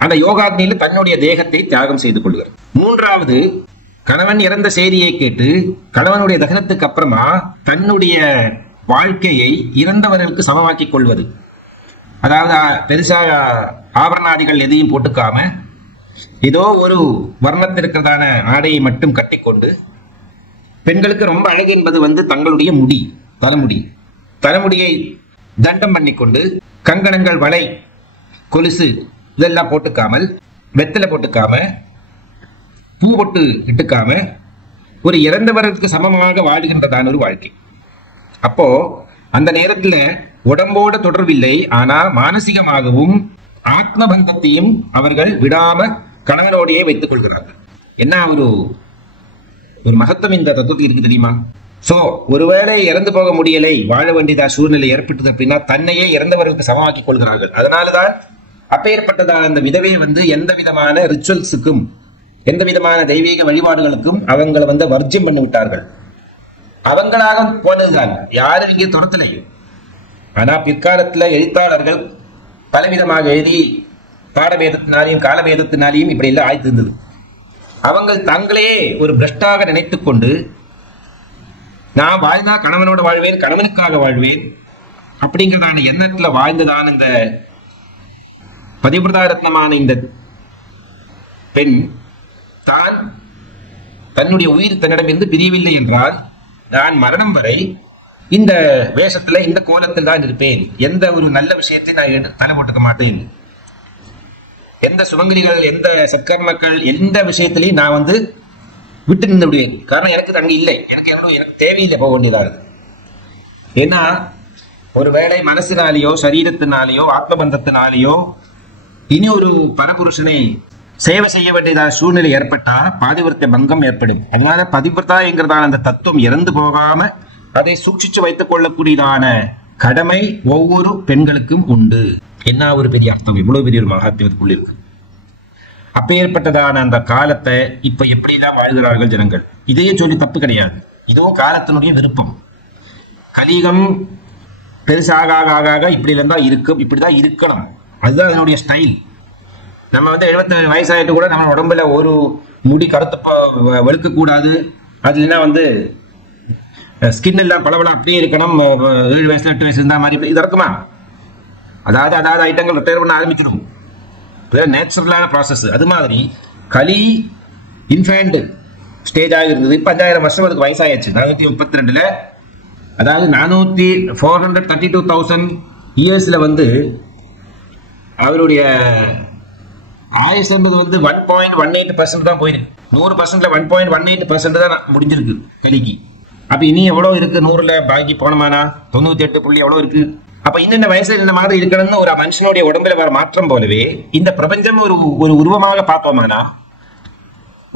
அந்த யோகாக்னியில தன்னுடைய தேகத்தை தியாகம் செய்து கொள்கிறார். 3வது, கணவன் இறந்த செய்தியை கேட்டு கணவனுடைய தகனத்துக்கு அப்புறமா தன்னுடைய வாழ்க்கையை இறந்தவர்களுக்கு சமமாக்கிக் கொள்வது. அதாவது பெருசா ஆபரணாதிகள் எதையும் போட்டுக்காம ஏதோ ஒரு வர்ணத்திற்கிறதான ஆடையை மட்டும் கட்டிக்கொண்டு, பெண்களுக்கு ரொம்ப அழகு என்பது தங்களுடைய முடி, தலைமுடியை தண்டம் பண்ணிக்கொண்டு கங்கணங்கள் வளை கொலுசு இதெல்லாம் போட்டுக்காமல், வெத்தலை போட்டுக்காம, பூ போட்டு இட்டுக்காம ஒரு இறந்தவர்களுக்கு சமமாக வாழுகின்றதான ஒரு வாழ்க்கை. அப்போ அந்த நேரத்துல உடம்போட தொடர்பில்லை, ஆனா மானசீகமாகவும் ஆத்மபந்தத்தையும் அவர்கள் விடாம கணவனோடையே வைத்துக் கொள்கிறார்கள். என்ன ஒரு மகத்துவம் இந்த தத்துவத்தில் இருக்கு தெரியுமா? சோ ஒருவேளை இறந்து போக முடியலை, வாழ வேண்டியதா சூழ்நிலை ஏற்பட்டது அப்படின்னா தன்னையே இறந்தவர்களுக்கு சமமாக்கிக் கொள்கிறார்கள். அதனாலதான் அப்பேற்பட்டதான அந்த விதவை எந்த விதமான ரிச்சுவல்ஸுக்கும் எந்த விதமான தெய்வீக வழிபாடுகளுக்கும் அவங்களை வர்ஜ்யம் பண்ணி விட்டார்கள். அவங்களாக போனதுதான், யாரும் இங்கே துரத்தலையும். ஆனா பிற்காலத்துல எழுத்தாளர்கள் பலவிதமாக எழுதி பாடபேதத்தினாலையும் காலபேதத்தினாலையும் இப்படி எல்லாம் ஆய்த்து இருந்தது. அவங்க தங்களே ஒரு பிரஷ்டாக நினைத்துக் கொண்டு, நான் வாழ்ந்தா கணவனோட வாழ்வேன், கணவனுக்காக வாழ்வேன் அப்படிங்கிறதான எண்ணத்துல வாழ்ந்ததான இந்த பதிவிரதா ரத்னமான இந்த பெண் தான் தன்னுடைய உயிர் தன்னிடமிருந்து பிரியவில்லை என்றால், நான் மரணம் வரை இந்த வேஷத்துல இந்த கோலத்தில் தான் இருப்பேன், எந்த ஒரு நல்ல விஷயத்தை நான் தலை போட்டுக்க மாட்டேன், எந்த சுமங்கலிகள் எந்த சத்கர்மக்கள் எந்த விஷயத்திலையும் நான் விட்டு நின்று விடுவேன். காரணம் எனக்கு தங்கி இல்லை, எனக்கு தேவையில்லை போக வேண்டியதா இருக்கு. ஏன்னா ஒருவேளை மனசினாலேயோ சரீரத்தினாலேயோ ஆத்மபந்தத்தினாலேயோ இனி ஒரு பரபுருஷனை சேவை செய்ய வேண்டியதான சூழ்நிலை ஏற்பட்டா பாதிவிரத்த பங்கம் ஏற்படும். அதனால பதிவிரதா என்கிறதான அந்த தத்துவம் இறந்து போகாம அதை சூட்சிச்சு வைத்துக் கொள்ளக்கூடியதான கடமை ஒவ்வொரு பெண்களுக்கும் உண்டு. என்ன ஒரு பெரிய அர்த்தம், இவ்வளவு பெரிய ஒரு மகாத்மியத்துக்குள்ள இருக்கு. அப்பேற்பட்டதான அந்த காலத்தை இப்ப எப்படிலாம் வாழ்கிறார்கள் ஜனங்கள். இதையே சொல்லி தப்பு கிடையாது, இதுவும் காலத்தினுடைய விருப்பம். கலியுகம் பெருசாக ஆக இப்படி இருந்தா இருக்கும், இப்படிதான் இருக்கணும், அதுதான் அதனுடைய ஸ்டைல். நம்ம 77 வயசாயிட்டு கூட நம்ம உடம்புல ஒரு முடி கருத்து வெளுக்க கூடாது, அது இல்லைன்னா ஸ்கின் எல்லாம் பளபள அப்படியே இருக்கணும், 7 வயசுல 8 வயசு இருந்தா மாதிரி இது இருக்குமா? அதாவது ஐட்டங்கள் ரிப்பேர் பண்ண ஆரம்பிச்சிடும், நேச்சுரலான ப்ராசஸ். அது மாதிரி கலி இன்ஃபேண்ட் ஸ்டேஜாக இருந்தது, இப்ப 5000 வருஷம் அதுக்கு வயசாயாச்சு. 432 அதாவது 432,000 இயர்ஸ்ல அவருடைய ஆயுஷ் என்பது 1.18% தான் போயிருக்கு. 100%ல 1.18% தான் முடிஞ்சிருக்கு கலிக்கு. அப்ப இனி எவ்வளவு இருக்கு? 100ல பாக்கி போனமானா 98 புள்ளி எவ்வளவு இருக்கு. அப்ப இன்னென்ன வயசுல இந்த மாதிரி இருக்கணும்னு ஒரு மனுஷனுடைய உடம்புல வர மாற்றம் போலவே இந்த பிரபஞ்சம் ஒரு உருவமாக பார்த்தோமானா,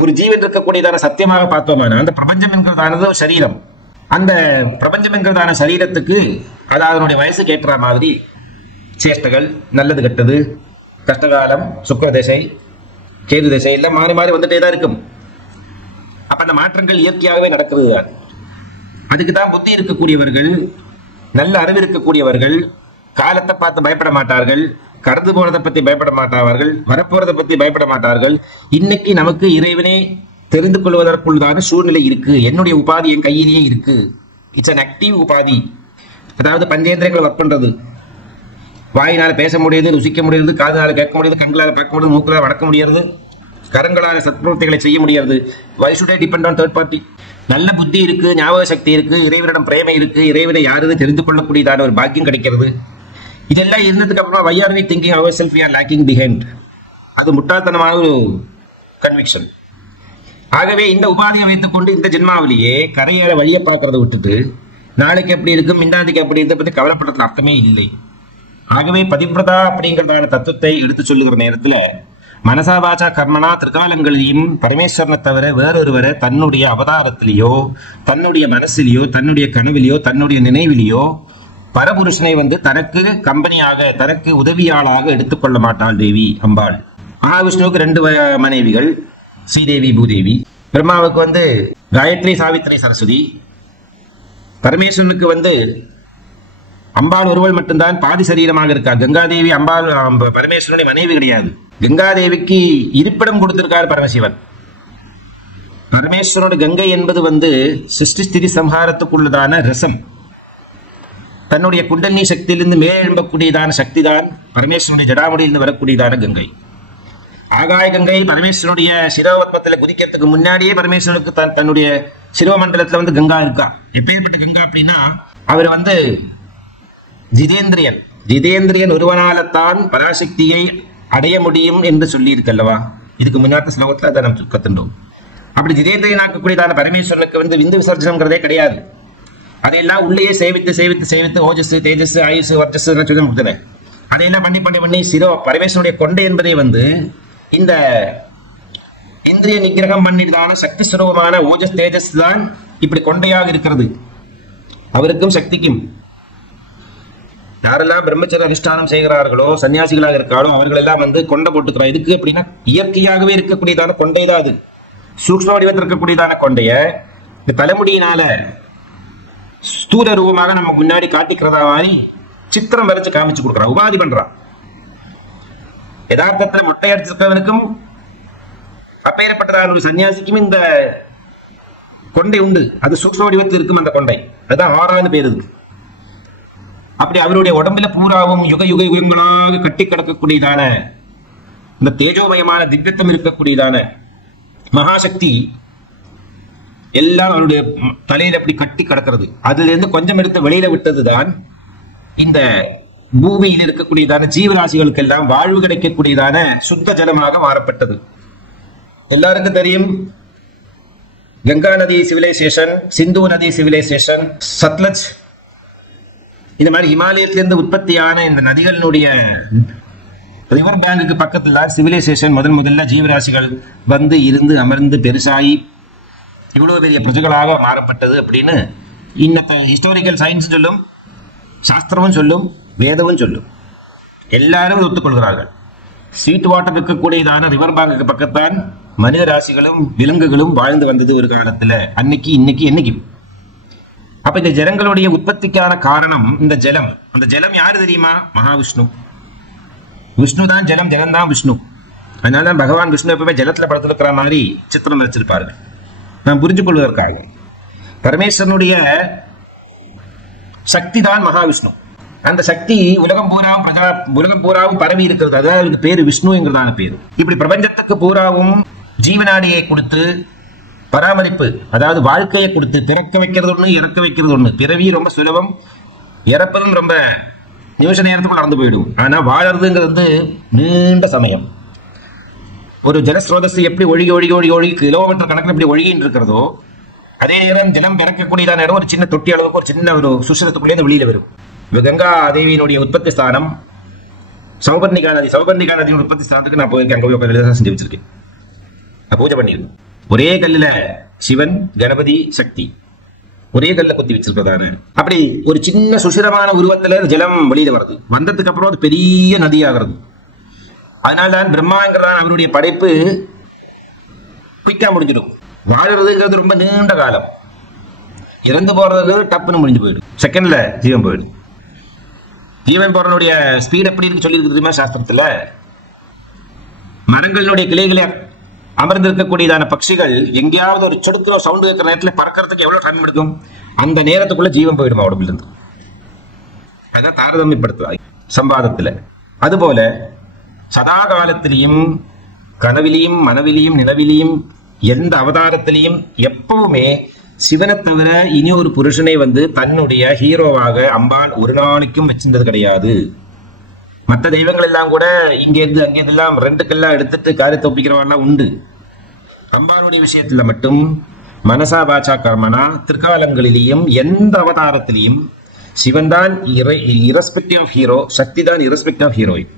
ஒரு ஜீவன் இருக்கக்கூடியதான சத்தியமாக பார்த்தோமானா, அந்த பிரபஞ்சம் என்கிறதானது ஒரு சரீரம். அந்த பிரபஞ்சம் என்கிறதான சரீரத்துக்கு அதாவது அதனுடைய வயசுக்கு ஏற்ற மாதிரி சேஷ்டகள், நல்லது கெட்டது, கஷ்டகாலம், சுக்கர திசை, கேது திசை எல்லாம் மாறி மாறி வந்துட்டே தான் இருக்கும். அப்ப அந்த மாற்றங்கள் இயற்கையாகவே நடக்கிறது தான். அதுக்கு தான் புத்தி இருக்கக்கூடியவர்கள், நல்ல அறிவு இருக்கக்கூடியவர்கள் காலத்தை பார்த்து பயப்பட மாட்டார்கள், கடந்து போறதை பத்தி பயப்பட மாட்டார்கள், வரப்போறதை பத்தி பயப்பட மாட்டார்கள். இன்னைக்கு நமக்கு இறைவனே தெரிந்து கொள்வதற்குள்ளதான சூழ்நிலை இருக்கு, என்னுடைய உபாதி என் கையிலேயே இருக்கு. இட்ஸ் அன் ஆக்டிவ் உபாதி. அதாவது பஞ்சேந்திரங்களை ஒர்க் பண்றது, வாயினால பேச முடியுது, ருசிக்க முடியுது, காதுனால கேட்க முடியுது, கண்களால பார்க்க முடியுது, மூக்களால வடக்க முடியாது, கரங்களால சத்பிரவர்த்திகளை செய்ய முடியாது. Why should I depend on third party? நல்ல புத்தி இருக்கு, ஞாபக சக்தி இருக்கு, இறைவனிடம் பிரேமை இருக்கு, இறைவனை யாருன்னு தெரிந்து கொள்ளக்கூடியதான ஒரு பாக்கியம் கிடைக்கிறது. இதெல்லாம் இருந்ததுக்கு அப்புறமா why are we thinking ourselves we are lacking behind? அது முட்டாள்தனமான ஒரு கன்விக்ஷன். ஆகவே இந்த உபாதியை வைத்துக் கொண்டு இந்த ஜென்மாவிலேயே கரையேற வழியை பார்க்கறத விட்டுட்டு நாளைக்கு எப்படி இருக்கும், மின்னாதிக்கு எப்படி இருந்த பத்தி கவலைப்படுறதுல அர்த்தமே இல்லை. ஆகவே பதிவிரதா அப்படிங்கிறதான தத்துவத்தை எடுத்து சொல்லுகிற நேரத்துல மனசா வாச்சா கர்மனா திரிகாலங்களிலும் பரமேஸ்வரனை தவிர வேறொருவரை தன்னுடைய அவதாரத்திலேயோ, தன்னுடைய மனசிலேயோ, தன்னுடைய கனவிலேயோ, தன்னுடைய நினைவிலேயோ பரபுருஷனை தனக்கு கம்பெனியாக, தனக்கு உதவியாளாக எடுத்துக்கொள்ள மாட்டாள் தேவி அம்பாள். மகாவிஷ்ணுவுக்கு 2 மனைவிகள், ஸ்ரீதேவி பூதேவி. பிரம்மாவுக்கு காயத்ரி, சாவித்ரி, சரஸ்வதி. பரமேஸ்வரனுக்கு அம்பாள் ஒருவள் மட்டும்தான் பாதி சரீரமாக இருக்கா. கங்காதேவி அம்பாள் பரமேஸ்வரனுடைய மனைவி கிடையாது. கங்காதேவிக்கு இருப்பிடம் கொடுத்திருக்கார் பரமசிவன். பரமேஸ்வரனுடைய கங்கை என்பது சிருஷ்டி ஸ்திதி சம்ஹாரத்துக்குள்ளதான ரசம். தன்னுடைய குண்டலினி சக்தியிலிருந்து மேலே எழும்பக்கூடியதான சக்தி தான் பரமேஸ்வரனுடைய ஜடாமுடியிலிருந்து வரக்கூடியதான கங்கை. ஆகாய கங்கை பரமேஸ்வரனுடைய சிரோவத்மத்தில் குதிக்கிறதுக்கு முன்னாடியே பரமேஸ்வரனுக்கு தன்னுடைய சிரோமண்டலத்துல கங்கா இருக்கா. எப்பேற்பட்ட கங்கா அப்படின்னா, அவர் ஜிதேந்திரியன் ஒருவனால்தான் பராசக்தியை அடைய முடியும் என்று சொல்லி இருக்கல்லவா. இதுக்கு முன்னாடி ஸ்லோகத்துல அதை நம்ம கத்துட்டோம். அப்படி ஜிதேந்திரியன் ஆக்கக்கூடியதான பரமேஸ்வரனுக்கு விந்து விசர்ஜனம்ங்கிறதே கிடையாது. அதையெல்லாம் உள்ளேயே சேவித்து ஓஜஸ், தேஜஸ், ஆயுஸ், வர்ச்சஸ் சொல்லி கொடுத்தேன். அதையெல்லாம் பண்ணி பரமேஸ்வரனுடைய கொண்டை என்பதை இந்த இந்திரிய நிகிரகம் பண்ணிதான சக்தி சுரூபமான ஓஜஸ் தேஜஸ் தான் இப்படி கொண்டையாக இருக்கிறது. அவருக்கும் சக்திக்கும் யாரெல்லாம் பிரம்மச்சரிய அனுஷ்டானம் செய்கிறார்களோ, சன்னியாசிகளாக இருக்காளோ, அவர்கள் எல்லாம் கொண்டை போட்டுக்கிறார். இதுக்கு அப்படின்னா இயற்கையாகவே இருக்கக்கூடியதான கொண்டை தான் அது. சூக்ஷ்ம வடிவத்தில் இருக்கக்கூடியதான கொண்டைய இந்த தலைமுடியினால ஸ்தூல ரூபமாக நம்ம முன்னாடி காட்டிக்கிறதா மாதிரி சித்திரம் வரைச்சு காமிச்சு கொடுக்குறான், உபாதி பண்றான். யதார்த்தத்துல மொட்டை அடிச்சிருக்கிறவனுக்கும் அப்பேற்பட்டதான ஒரு சன்னியாசிக்கும் இந்த கொண்டை உண்டு. அது சூக்ஷ்ம வடிவத்தில் இருக்கும் அந்த கொண்டை. அதுதான் ஆறாவது பேர் இருக்கு. அப்படி அவருடைய உடம்புல பூராவும் யுகங்களாக கட்டி கிடக்கக்கூடியதான இந்த தேஜோமயமான திவ்யத்துவம் இருக்கக்கூடியதான மகாசக்தி எல்லாம் அவருடைய தலையில அப்படி கட்டி கிடக்கிறது. அதுல இருந்து கொஞ்சம் எடுத்து வெளியில விட்டதுதான் இந்த பூமியில் இருக்கக்கூடியதான ஜீவராசிகளுக்கு எல்லாம் வாழ்வு கிடைக்கக்கூடியதான சுத்த ஜலமாக மாறப்பட்டது. எல்லாருக்கும் தெரியும், கங்கா நதி சிவிலைசேஷன், சிந்து நதி சிவிலைசேஷன், சத்லஜ், இந்த மாதிரி ஹிமாலயத்திலிருந்து உற்பத்தியான இந்த நதிகளினுடைய ரிவர் பேங்குக்கு பக்கத்துல சிவிலைசேஷன் முதல்ல ஜீவராசிகள் இருந்து அமர்ந்து பெருசாகி இவ்வளவு பெரிய பிரஜைகளாக மாறப்பட்டது அப்படின்னு இன்னத்த ஹிஸ்டாரிக்கல் சயின்ஸ் சொல்லும், சாஸ்திரமும் சொல்லும், வேதமும் சொல்லும். எல்லாரும் ஒத்துக்கொள்கிறார்கள். ஸ்வீட் வாட்டர் இருக்கக்கூடியதான ரிவர் பேங்குக்கு பக்கத்தான் மனித ராசிகளும் விலங்குகளும் வாழ்ந்து வந்தது ஒரு காலத்துல, அன்னைக்கு இன்னைக்கு என்னைக்கு. அப்ப இந்த ஜலங்களுடைய உற்பத்திக்கான காரணம் இந்த ஜலம். அந்த ஜலம் யாரு தெரியுமா? மகாவிஷ்ணு. விஷ்ணு தான் ஜலம், ஜலம் தான் விஷ்ணு. அதனால பகவான் விஷ்ணு எப்பவுமே ஜலத்துல படுத்திருக்கிற மாதிரி சித்திரம் வச்சிருப்பார்கள், நாம் புரிஞ்சு கொள்வதற்காக. பரமேஸ்வரனுடைய சக்தி தான் மகாவிஷ்ணு. அந்த சக்தி உலகம் பூராவும் பரவி இருக்கிறது. அதாவது பேரு விஷ்ணுங்கிறதான பேரு. இப்படி பிரபஞ்சத்துக்கு பூராவும் ஜீவனாடியை கொடுத்து பராமரிப்பு, அதாவது வாழ்க்கையை கொடுத்து, பிறக்க வைக்கிறது ஒண்ணு, இறக்க வைக்கிறது ஒண்ணு. பிறவி ரொம்ப சுலபம், இறப்பதும் ரொம்ப நிமிஷ நேரத்துக்குள்ள நடந்து போயிடும். ஆனா வாழறதுங்கிறது நீண்ட சமயம். ஒரு ஜலஸ்ரோதஸ் எப்படி ஒழுகி ஒழுகி ஒழுகி ஒழுகி கிலோமீட்டர் கணக்கில் எப்படி ஒழுகின்னு இருக்கிறதோ, அதே நேரம் ஜலம் பிறக்கக்கூடியதான இடம் ஒரு சின்ன தொட்டி அளவுக்கு ஒரு சின்ன ஒரு சுஷரத்துக்குள்ளே வெளியில வரும். கங்கா தேவியினுடைய உற்பத்தி ஸ்தானம் சௌபர்ணிகா நதி. சௌபர்ணிகா நதியின் உற்பத்தி ஸ்தானத்துக்கு நான் போயிருக்கேன். அங்க போய் செஞ்சு வச்சிருக்கேன், பூஜை பண்ணிருக்கேன். ஒரே கல்லுல சிவன், கணபதி, சக்தி ஒரே கல்ல குத்தி வச்சிருப்பதான. அப்படி ஒரு சின்ன சுஷிரமான உருவத்துல ஜலம் வெளியில வருது. வந்ததுக்கு அப்புறம் அது பெரிய நதியாகிறது. அதனால்தான் பிரம்மாங்கிறதான் அவருடைய படைப்பு குயிக்கா முடிஞ்சிடும். வாழறதுங்கிறது ரொம்ப நீண்ட காலம், இறந்து போறது டப்புன்னு முடிஞ்சு போயிடும், செகண்ட்ல ஜீவன் போயிடும். ஜீவன் போறனுடைய ஸ்பீட் எப்படி இருக்கு சொல்லி இருக்கு சாஸ்திரத்துல. மரங்களுடைய கிளைகளை அமர்ந்திருக்கக்கூடியதான பட்சிகள் எங்கேயாவது ஒரு சொடுக்கிற சவுண்ட் இருக்கிற நேரத்தில் பறக்கிறதுக்கு எவ்வளவு டைம் எடுக்கும், அந்த நேரத்துக்குள்ள ஜீவன் போயிடும் உடம்புல இருந்து. அதான் தாரதமியப்படுத்துவாங்க சம்பாதத்துல. அதுபோல சதா காலத்திலையும் கனவிலையும் மனவிலையும் நிலவிலையும் எந்த அவதாரத்திலையும் எப்பவுமே சிவனை தவிர இனி ஒரு புருஷனை தன்னுடைய ஹீரோவாக அம்பாள் ஒரு நாளைக்கும் வச்சிருந்தது கிடையாது. மற்ற தெய்வங்கள் எல்லாம் கூட இங்க இருந்து அங்க எல்லாம் ரெண்டுக்கெல்லாம் எடுத்துட்டு காரியத்தை ஒப்பிக்கிறவெல்லாம் உண்டு. அம்பாளுடைய விஷயத்துல மட்டும் மனசா வாச்சா கர்மனா திருக்காலங்களிலேயும் எந்த அவதாரத்திலையும் சிவன் தான் இரஸ்பெக்டிவ் ஆஃப் ஹீரோ, சக்தி தான் இரஸ்பெக்டிவ் ஆஃப் ஹீரோயின்.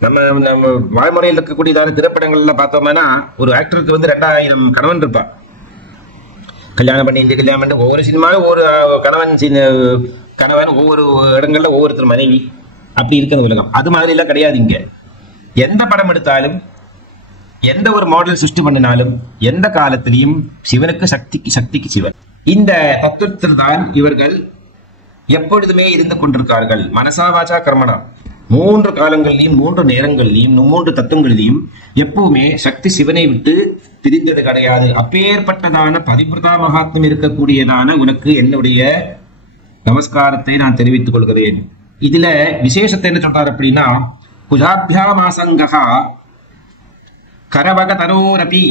நம்ம வாழ்முறையில் இருக்கக்கூடியதான திரைப்படங்கள்ல பார்த்தோம்னா ஒரு ஆக்டருக்கு 2000 கணவன் இருப்பா. கல்யாணம் பண்ணி இந்த கல்யாணம் பண்ணி ஒவ்வொரு சினிமாவும் ஒவ்வொரு கணவன் ஒவ்வொரு இடங்கள்ல ஒவ்வொருத்தர் மனைவி, அப்படி இருக்கிற உலகம். அது மாதிரி எல்லாம் கிடையாது. இங்க எந்த படம் எடுத்தாலும் எந்த ஒரு மாடல் சிருஷ்டி பண்ணினாலும் எந்த காலத்திலையும் சிவனுக்கு சக்திக்கு சிவன். இந்த தத்துவத்தில் தான் இவர்கள் எப்பொழுதுமே இருந்து கொண்டிருக்கார்கள். மனசா வாச்சா கர்மனா 3 காலங்களிலையும் 3 நேரங்களிலையும் 3 தத்துவங்களிலையும் எப்பவுமே சக்தி சிவனை விட்டு பிரிந்தது கிடையாது. அப்பேற்பட்டதான பரிபிரதா மகாத்மம் இருக்கக்கூடியதான உனக்கு என்னுடைய நமஸ்காரத்தை நான் தெரிவித்துக் கொள்கிறேன். இதுல விசேஷத்தை என்ன சொல்றாரு அப்படின்னா, குஜாபியாமாசங்கா கரவக தரோரபி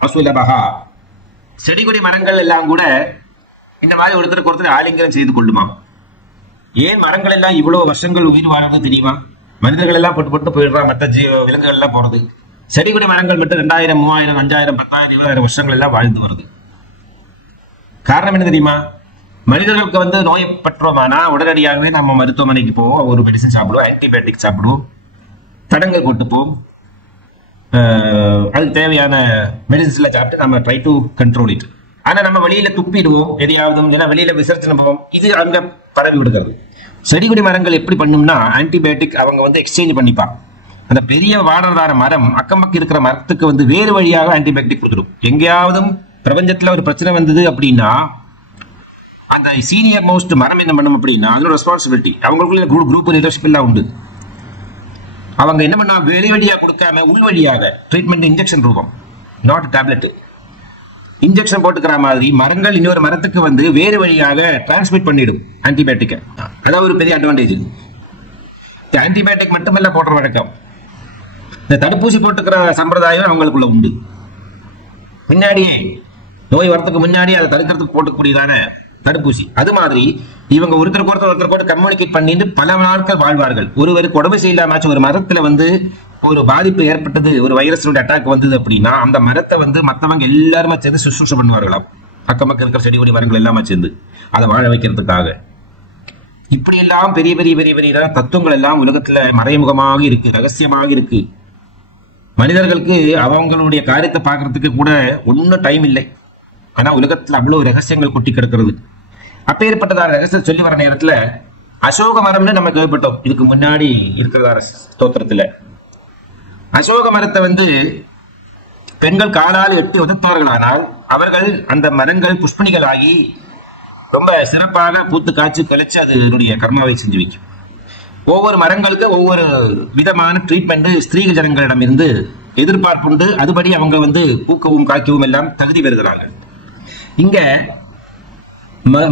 அசுலபகா. செடிகொடி மரங்கள் எல்லாம் கூட இந்த மாதிரி ஒருத்தருக்கு ஆலிங்கனம் செய்து கொள்ளுமா. ஏன் மரங்கள் எல்லாம் இவ்வளவு வருஷங்கள் உயிர் வாழ்றது தெரியுமா? மனிதர்கள் எல்லாம் போட்டு போயிடுறா, மற்ற விலங்குகள் எல்லாம் போறது. செடிகொடி மரங்கள் மட்டும் 2000, 3000, 5000, 10,000, 20,000 வருஷங்கள் எல்லாம் வாழ்ந்து வருது. காரணம் என்ன தெரியுமா? மனிதர்களுக்கு நோயப்பற்றோமானா உடனடியாகவே நம்ம மருத்துவமனைக்கு போவோம், ஒரு மெடிசன் சாப்பிடுவோம், ஆன்டிபயோட்டிக் சாப்பிடுவோம், தடங்கள் போட்டுப்போம், அதுக்கு தேவையான மெடிசன்ஸ்ல சாப்பிட்டு நம்ம ட்ரை டு கண்ட்ரோல் இட். ஆனா நம்ம வெளியில துப்பிடுவோம் எதையாவது, ஏன்னா வெளியில விசர்ஜனை போவோம், இது அங்க பரவி விடுகிறது. செடிகொடி மரங்கள் எப்படி பண்ணும்னா ஆன்டிபயோட்டிக் அவங்க எக்ஸ்சேஞ்ச் பண்ணிப்பாங்க. அந்த பெரிய வாடறான மரம் அக்கம் பக்கம் இருக்கிற மரத்துக்கு வேறு வழியாக ஆன்டிபயோட்டிக் கொடுத்துடும். எங்கேயாவது பிரபஞ்சத்துல ஒரு பிரச்சனை வந்தது அப்படின்னா அந்த சீனியர் மோஸ்ட் மரம் என்ன பண்ணும் அப்படின்னா அதோட ரெஸ்பான்சிபிலிட்டி, அவங்களுக்குள்ள குரூப் லீடர்ஷிப் எல்லாம் உண்டு. அவங்க என்ன பண்ணா வெளி வழியா கொடுக்காம உள் வழியாக ட்ரீட்மெண்ட் இன்ஜெக்ஷன் ரூபம், நாட் டேப்லெட், இன்ஜெக்ஷன் போட்டுக்கிற மாதிரி மரங்கள் இன்னொரு மரத்துக்கு வேறு வழியாக டிரான்ஸ்மிட் பண்ணிடும் ஆன்டிபயோட்டிக். அதான் ஒரு பெரிய அட்வான்டேஜ். ஆன்டிபயோட்டிக் மட்டுமல்ல போடுற வழக்கம், இந்த தடுப்பூசி போட்டுக்கிற சம்பிரதாயம் அவங்களுக்குள்ள உண்டு. முன்னாடியே நோய் வரத்துக்கு முன்னாடி அதை தடுக்கிறதுக்கு போட்டுக்கூடியதான தடுப்பூசி. அது மாதிரி இவங்க ஒருத்தருக்கு கம்யூனிகேட் பண்ணிட்டு பல நாட்கள் வாழ்வார்கள். ஒருவருக்கு உடம்பு சரியில்லாம ஒரு மரத்துல ஒரு பாதிப்பு ஏற்பட்டது, ஒரு வைரஸோட அட்டாக் வந்தது அப்படின்னா அந்த மரத்தை மற்றவங்க எல்லாருமே சேர்ந்து சுசுஷம் பண்ணுவார்களாம். அக்கம் பக்கம் இருக்கிற செடி கொடி மரங்கள் எல்லாமே சேர்ந்து அதை வாழ வைக்கிறதுக்காக. இப்படி எல்லாம் பெரிய பெரிய பெரிய பெரிய தத்துவங்கள் எல்லாம் உலகத்துல மறைமுகமாக இருக்கு, ரகசியமாக இருக்கு. மனிதர்களுக்கு அவங்களுடைய காரியத்தை பார்க்கறதுக்கு கூட ஒன்னும் டைம் இல்லை. ஆனா உலகத்துல அவ்வளவு ரகசியங்கள் கொட்டி கிடக்கிறது. அப்பேற்பட்டதான ரகசியம் சொல்லி வர நேரத்துல அசோக மரம்னு நம்ம கேள்விப்பட்டோம் இதுக்கு முன்னாடி இருக்கிறதா ஸ்தோத்திரத்துல. அசோக மரத்தை வந்து பெண்கள் காலால் எட்டி உதப்பார்களானால் அவர்கள் அந்த மரங்கள் புஷ்பணிகளாகி ரொம்ப சிறப்பாக பூத்து காய்ச்சி கழிச்சு அதனுடைய கர்மாவை செஞ்சு வைக்கும். ஒவ்வொரு மரங்களுக்கு ஒவ்வொரு விதமான ட்ரீட்மெண்ட் ஸ்திரீ ஜனங்களிடம் இருந்து எதிர்பார்ப்புண்டு. அதுபடி அவங்க வந்து பூக்கவும் காய்க்கவும் எல்லாம் தகுதி பெறுகிறார்கள். இங்க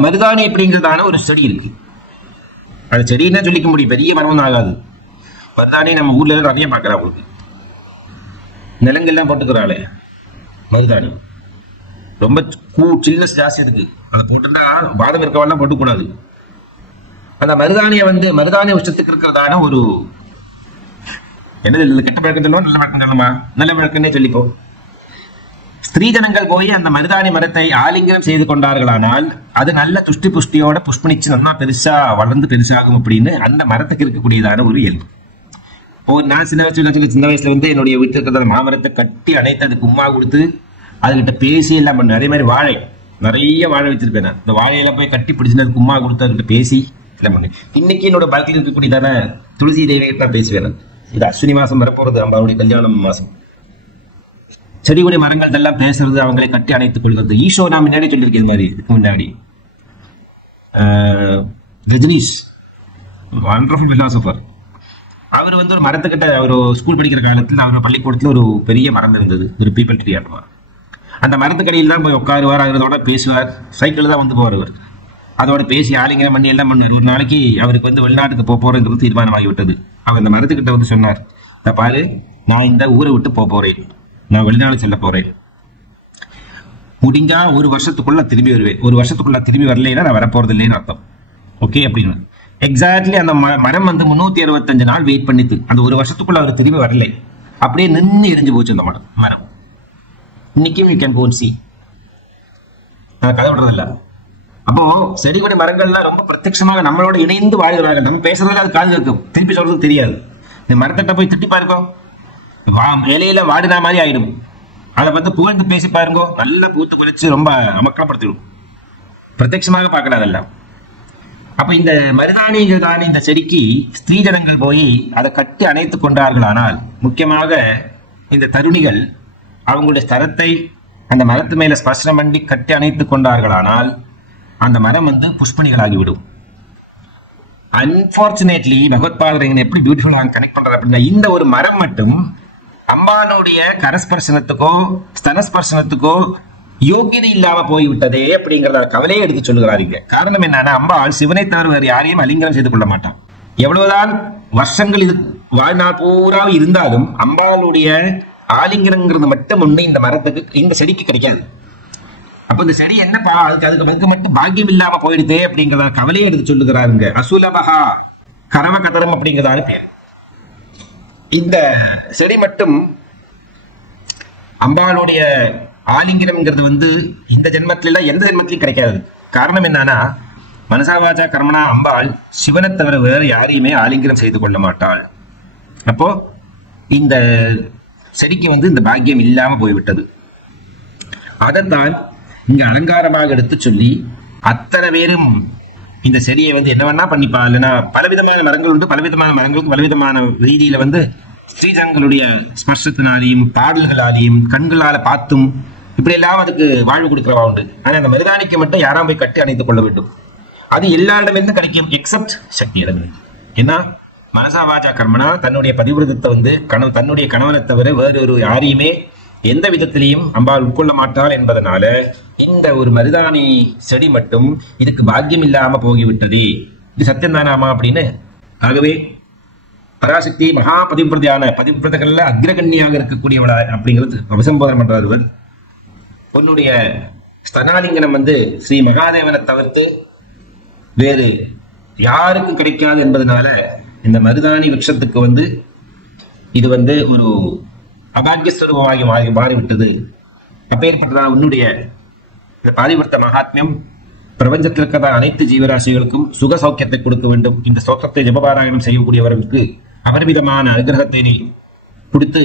மருதாணி அப்படிங்கிறதான ஒரு செடி இருக்கு. அது செடின்னு சொல்லிக்க முடியும், பெரிய மரம் ஆகாது. மருதாணி நம்ம ஊர்ல எல்லாம் நிறைய பார்க்கிறா. உங்களுக்கு நிலங்கள்லாம் போட்டுக்கிறாளே மருதாணி ரொம்ப சில்னஸ் ஜாஸ்தி இருக்கு. அதை போட்டுட்டா பாதம் இருக்கவெல்லாம் போட்டுக்கூடாது. அந்த மருதாணியை வந்து மருதாணி உச்சத்துக்கு இருக்கிறதான ஒரு என்னது கெட்ட பழக்கம் சொல்லுவோம், நல்ல பழக்கம் சொல்லுமா? நல்ல பழக்கம்னே சொல்லிப்போம். ஸ்திரீஜனங்கள் போய் அந்த மருதாணி மரத்தை ஆலிங்கனம் செய்து கொண்டார்களானால் அது நல்ல துஷ்டி புஷ்டியோட புஷ்பணிச்சு நல்லா பெருசா வளர்ந்து பெருசாகும் அப்படின்னு அந்த மரத்துக்கு இருக்கக்கூடியதான ஒரு இயல்பு. நான் சின்ன வயசுல வந்து என்னுடைய வீட்டில் இருக்கிற மாமரத்தை கட்டி அணைத்து அதுக்கு உமா கொடுத்து அதுகிட்ட பேசி எல்லாம் பண்ண. அதே மாதிரி வாழை நிறைய வாழை வச்சிருப்பேன். நான் இந்த வாழையில போய் கட்டி பிடிச்சு அதுக்கு உமா கொடுத்து அதுகிட்ட பேசி எல்லாம் பண்ணேன். இன்னைக்கு என்னோட பாக்கில் இருக்கக்கூடியதான துளசி தேவிகிட்ட நான் பேசுவேன். இது அஸ்வினி மாசம் வரப்போறது, அம்பாவுடைய கல்யாணம் மாசம். செடி கொடி மரங்கள் எல்லாம் பேசுறது, அவங்களை கட்டி அணைத்துக் கொள்கிறது. ஈஷோ நான் முன்னாடி சொல்லியிருக்கேன் மாதிரி இதுக்கு முன்னாடி. Rajneesh wonderful philosopher. அவர் வந்து ஒரு மரத்துக்கிட்ட ஒரு ஸ்கூல் படிக்கிற காலத்தில் அவர் பள்ளிக்கூடத்தில் ஒரு பெரிய மரம் இருந்தது, ஒரு பீப்பிள் ட்ரீ ஆட்டுவார். அந்த மரத்துக்கடியில் தான் போய் உட்காருவார், அதோட பேசுவார். சைக்கிள் தான் வந்து போறவர். அதோட பேசி ஆலிங்கனம் பண்ணி எல்லாம் பண்ணுவார். ஒரு நாளைக்கு அவருக்கு வந்து வெளிநாட்டுக்கு போறதுங்கிறது தீர்மானமாகிவிட்டது. அவர் அந்த மரத்துக்கிட்ட வந்து சொன்னார், பாரு நான் இந்த ஊரை விட்டு போறேன், நான் வெளிநாடு செல்ல போறேன். முடிஞ்சா ஒரு வருஷத்துக்குள்ள திரும்பி வருவேன். ஒரு வருஷத்துக்குள்ள திரும்பி வரலைன்னா நான் வரப்போறது இல்லைன்னு அர்த்தம். ஓகே அப்படின்னு எக்ஸாக்ட்லி அந்த மரம் வந்து 365 நாள் வெயிட் பண்ணிட்டு அந்த ஒரு வருஷத்துக்குள்ள அவர் திரும்பி வரலை. அப்படியே நின்று எரிஞ்சு போச்சு அந்த மரம். இன்னைக்கும் யூ கேன் கோ சி. நான் கதை விடுறது இல்லை. அப்போ செடி கொடி மரங்கள்லாம் ரொம்ப பிரத்யட்சமாக நம்மளோட இணைந்து வாழ்கிறார்கள். நம்ம பேசுறதுல அது காது இருக்கும், திருப்பி சொல்றது தெரியாது. இந்த மரத்திட்ட போய் திட்டி பாருங்க, இலையில வாடினா மாதிரி ஆயிடும். அதை வந்து புகழ்ந்து பேசி பாருங்க, நல்லா பூத்து குளிச்சு ரொம்ப அமக்கலப்படுத்திடும். பிரத்யட்சமாக பார்க்கலாம் அதெல்லாம். அப்ப இந்த மருதாணிங்கிறதான இந்த செடிக்கு ஸ்திரீ ஜனங்கள் போய் அதை கட்டி அணைத்துக் கொண்டார்களானால், முக்கியமாக இந்த தருணிகள் அவங்களுடைய ஸ்தரத்தை அந்த மரத்து மேல ஸ்பர்சனம் பண்ணி கட்டி அணைத்துக் கொண்டார்களானால் அந்த மரம் வந்து புஷ்பணிகளாகிவிடும். அன்பார்ச்சுனேட்லி பகவத்பாதர் எப்படி பியூட்டிஃபுல்லாக கனெக்ட் பண்றாரு அப்படின்னா, இந்த ஒரு மரம் மட்டும் அம்பானுடைய கரஸ்பர்சனத்துக்கோ ஸ்தனஸ்பர்சனத்துக்கோ யோகியதை இல்லாம போய்விட்டதே அப்படிங்கிறத கவலையை எடுத்து சொல்லுகிறாருங்க. காரணம் என்னன்னா, அம்பாள் சிவனை தவிர வேறு யாரையும் அலிங்கனம் செய்து கொள்ள மாட்டான். எவ்வளவுதான் வருஷங்கள் இது வாழ்நாள் பூரா இருந்தாலும் அம்பாளுடைய ஆலிங்கனங்கிறது மட்டும் ஒண்ணு இந்த மரத்துக்கு இந்த செடிக்கு கிடைக்காது. அப்ப இந்த செடி என்னப்பா அதுக்கு மட்டும் பாக்கியம் இல்லாம போயிடுதே அப்படிங்கிறத கவலையை எடுத்து சொல்லுகிறாருங்க. அசுலபகா கரவ கதரம் அப்படிங்கிறதான பேர். இந்த செடி மட்டும் அம்பாளுடைய ஆலிங்கனம்ங்கிறது வந்து இந்த ஜென்மத்தில எந்த ஜென்மத்திலையும் கிடைக்காது. காரணம் என்னன்னா, மனசாவாச்சா கர்மனா அம்பாள் சிவனை தவிர வேறு யாரையுமே ஆலிங்கனம் செய்து கொள்ள மாட்டாள். அப்போ இந்த செடிக்கு வந்து இந்த பாக்கியம் இல்லாம போய்விட்டது. அதைத்தான் இங்க அலங்காரமாக எடுத்து சொல்லி அத்தனை பேரும் இந்த செடியை வந்து என்ன வேணா பண்ணிப்பா. இல்லைன்னா பலவிதமான மரங்கள் உண்டு, பலவிதமான மரங்களுக்கு பலவிதமான ரீதியில வந்து ஸ்ரீஜங்களுடைய ஸ்பர்ஷத்தினாலையும் பாடல்களாலையும் கண்களால பார்த்தும் இப்படி எல்லாம் அதுக்கு வாழ்வு கொடுக்கிறவா உண்டு. ஆனா அந்த மருதாணிக்கு மட்டும் யாராம் போய் கட்டி அணைத்துக் கொள்ள வேண்டும். அது எல்லாரிடமிருந்து கிடைக்கும் எக்ஸப்ட் சக்தியிடம். ஏன்னா மனசா வாச்சா கர்மனா தன்னுடைய பதிவிரதத்தை வந்து தன்னுடைய கணவனை தவிர வேறு ஒரு யாரையுமே எந்த விதத்திலையும் அம்பாள் உட்கொள்ள மாட்டாள் என்பதனால இந்த ஒரு மருதாணி செடி மட்டும் இதுக்கு பாக்கியம் இல்லாம போகிவிட்டது. இது சத்தியம் தானாமா அப்படின்னு. ஆகவே பராசக்தி மகா பதிவிரதையான பதிவிரதங்கள்ல அக்ரகண்ணியாக இருக்கக்கூடியவளா அப்படிங்கிறது அபிசம்போதனம் பண்றாரு. உன்னுடைய ஸ்தனாலிங்கனம் வந்து ஸ்ரீ மகாதேவனை தவிர்த்து வேறு யாருக்கும் கிடைக்காது என்பதனால இந்த மருதாணி விருட்சத்துக்கு வந்து இது வந்து ஒரு அபாகியஸ்வரூபமாகி மாறிவிட்டது. அப்பேற்பட்டதான உன்னுடைய இந்த பாதிவிரத்த மகாத்மியம் பிரபஞ்சத்தில் இருக்கிற அனைத்து ஜீவராசிகளுக்கும் சுக சௌக்கியத்தை கொடுக்க வேண்டும். இந்த ஸ்தோத்திரத்தை ஜபபாராயணம் செய்யக்கூடியவர்களுக்கு அபரிவிதமான அனுகிரகத்தை கொடுத்து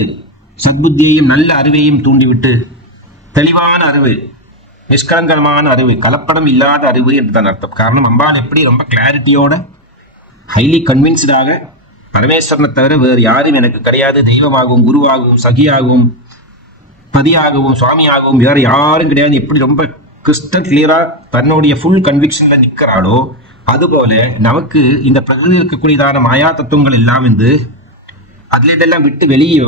சத்புத்தியையும் நல்ல அறிவையும் தூண்டிவிட்டு தெளிவான அறிவு, நிஷ்கலங்கமான அறிவு, கலப்படம் இல்லாத அறிவு என்றுதான் அர்த்தம். காரணம் அம்பாள் எப்படி ரொம்ப கிளாரிட்டியோட ஹைலி கன்வின்ஸ்டாக பரமேஸ்வரனை தவிர வேறு யாரும் எனக்கு கிடையாது, தெய்வமாகவும் குருவாகவும் சகியாகவும் பதியாகவும் சுவாமியாகவும் வேற யாரும் கிடையாது, எப்படி ரொம்ப கிறிஸ்டல் கிளியரா தன்னுடைய ஃபுல் கன்விக்ஷன்ல நிற்கிறாளோ அதுபோல நமக்கு இந்த பிரகிருதி இருக்கக்கூடியதான மாயா தத்துவங்கள் எல்லாம் அதுல இதெல்லாம் விட்டு வெளியே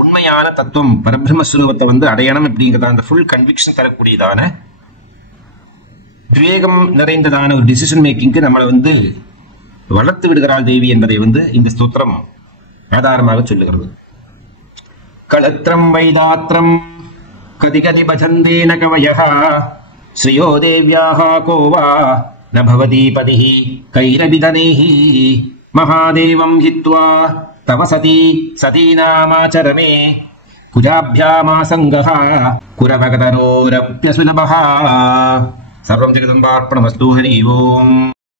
உண்மையான தத்துவம் பரபிரம்மஸ்வரூபத்தை அடையணும் அப்படிங்கிறத அந்த ஃபுல் கன்விக்ஷன் தரக்கூடியதான விவேகம் நிறைந்ததான ஒரு டிசிஷன் மேக்கிங்க்கு நம்மளை வளர்த்து விடுகிறாள் தேவி என்பதை இந்த ஸ்தோத்திரம் ஆதாரமாக சொல்லுகிறது. களத்திரம் வைதாத்திரம் கதி கதி பஜந்தேன கவயஹ ஸ்ரீயோ தேவ்யாஹ கோவா ந பவதி பதிஹி கைரபிதனேஹி மகாதேவம் ஹித்வா தவ சதி சதீநாமாச்சரமே குஜாப்யாமாசங்கஹ குரபகதனோரப்யசுலபஹ. சர்வம் ஜெகதம்பார்ப்பணமஸ்து. ஹரி ஓம்.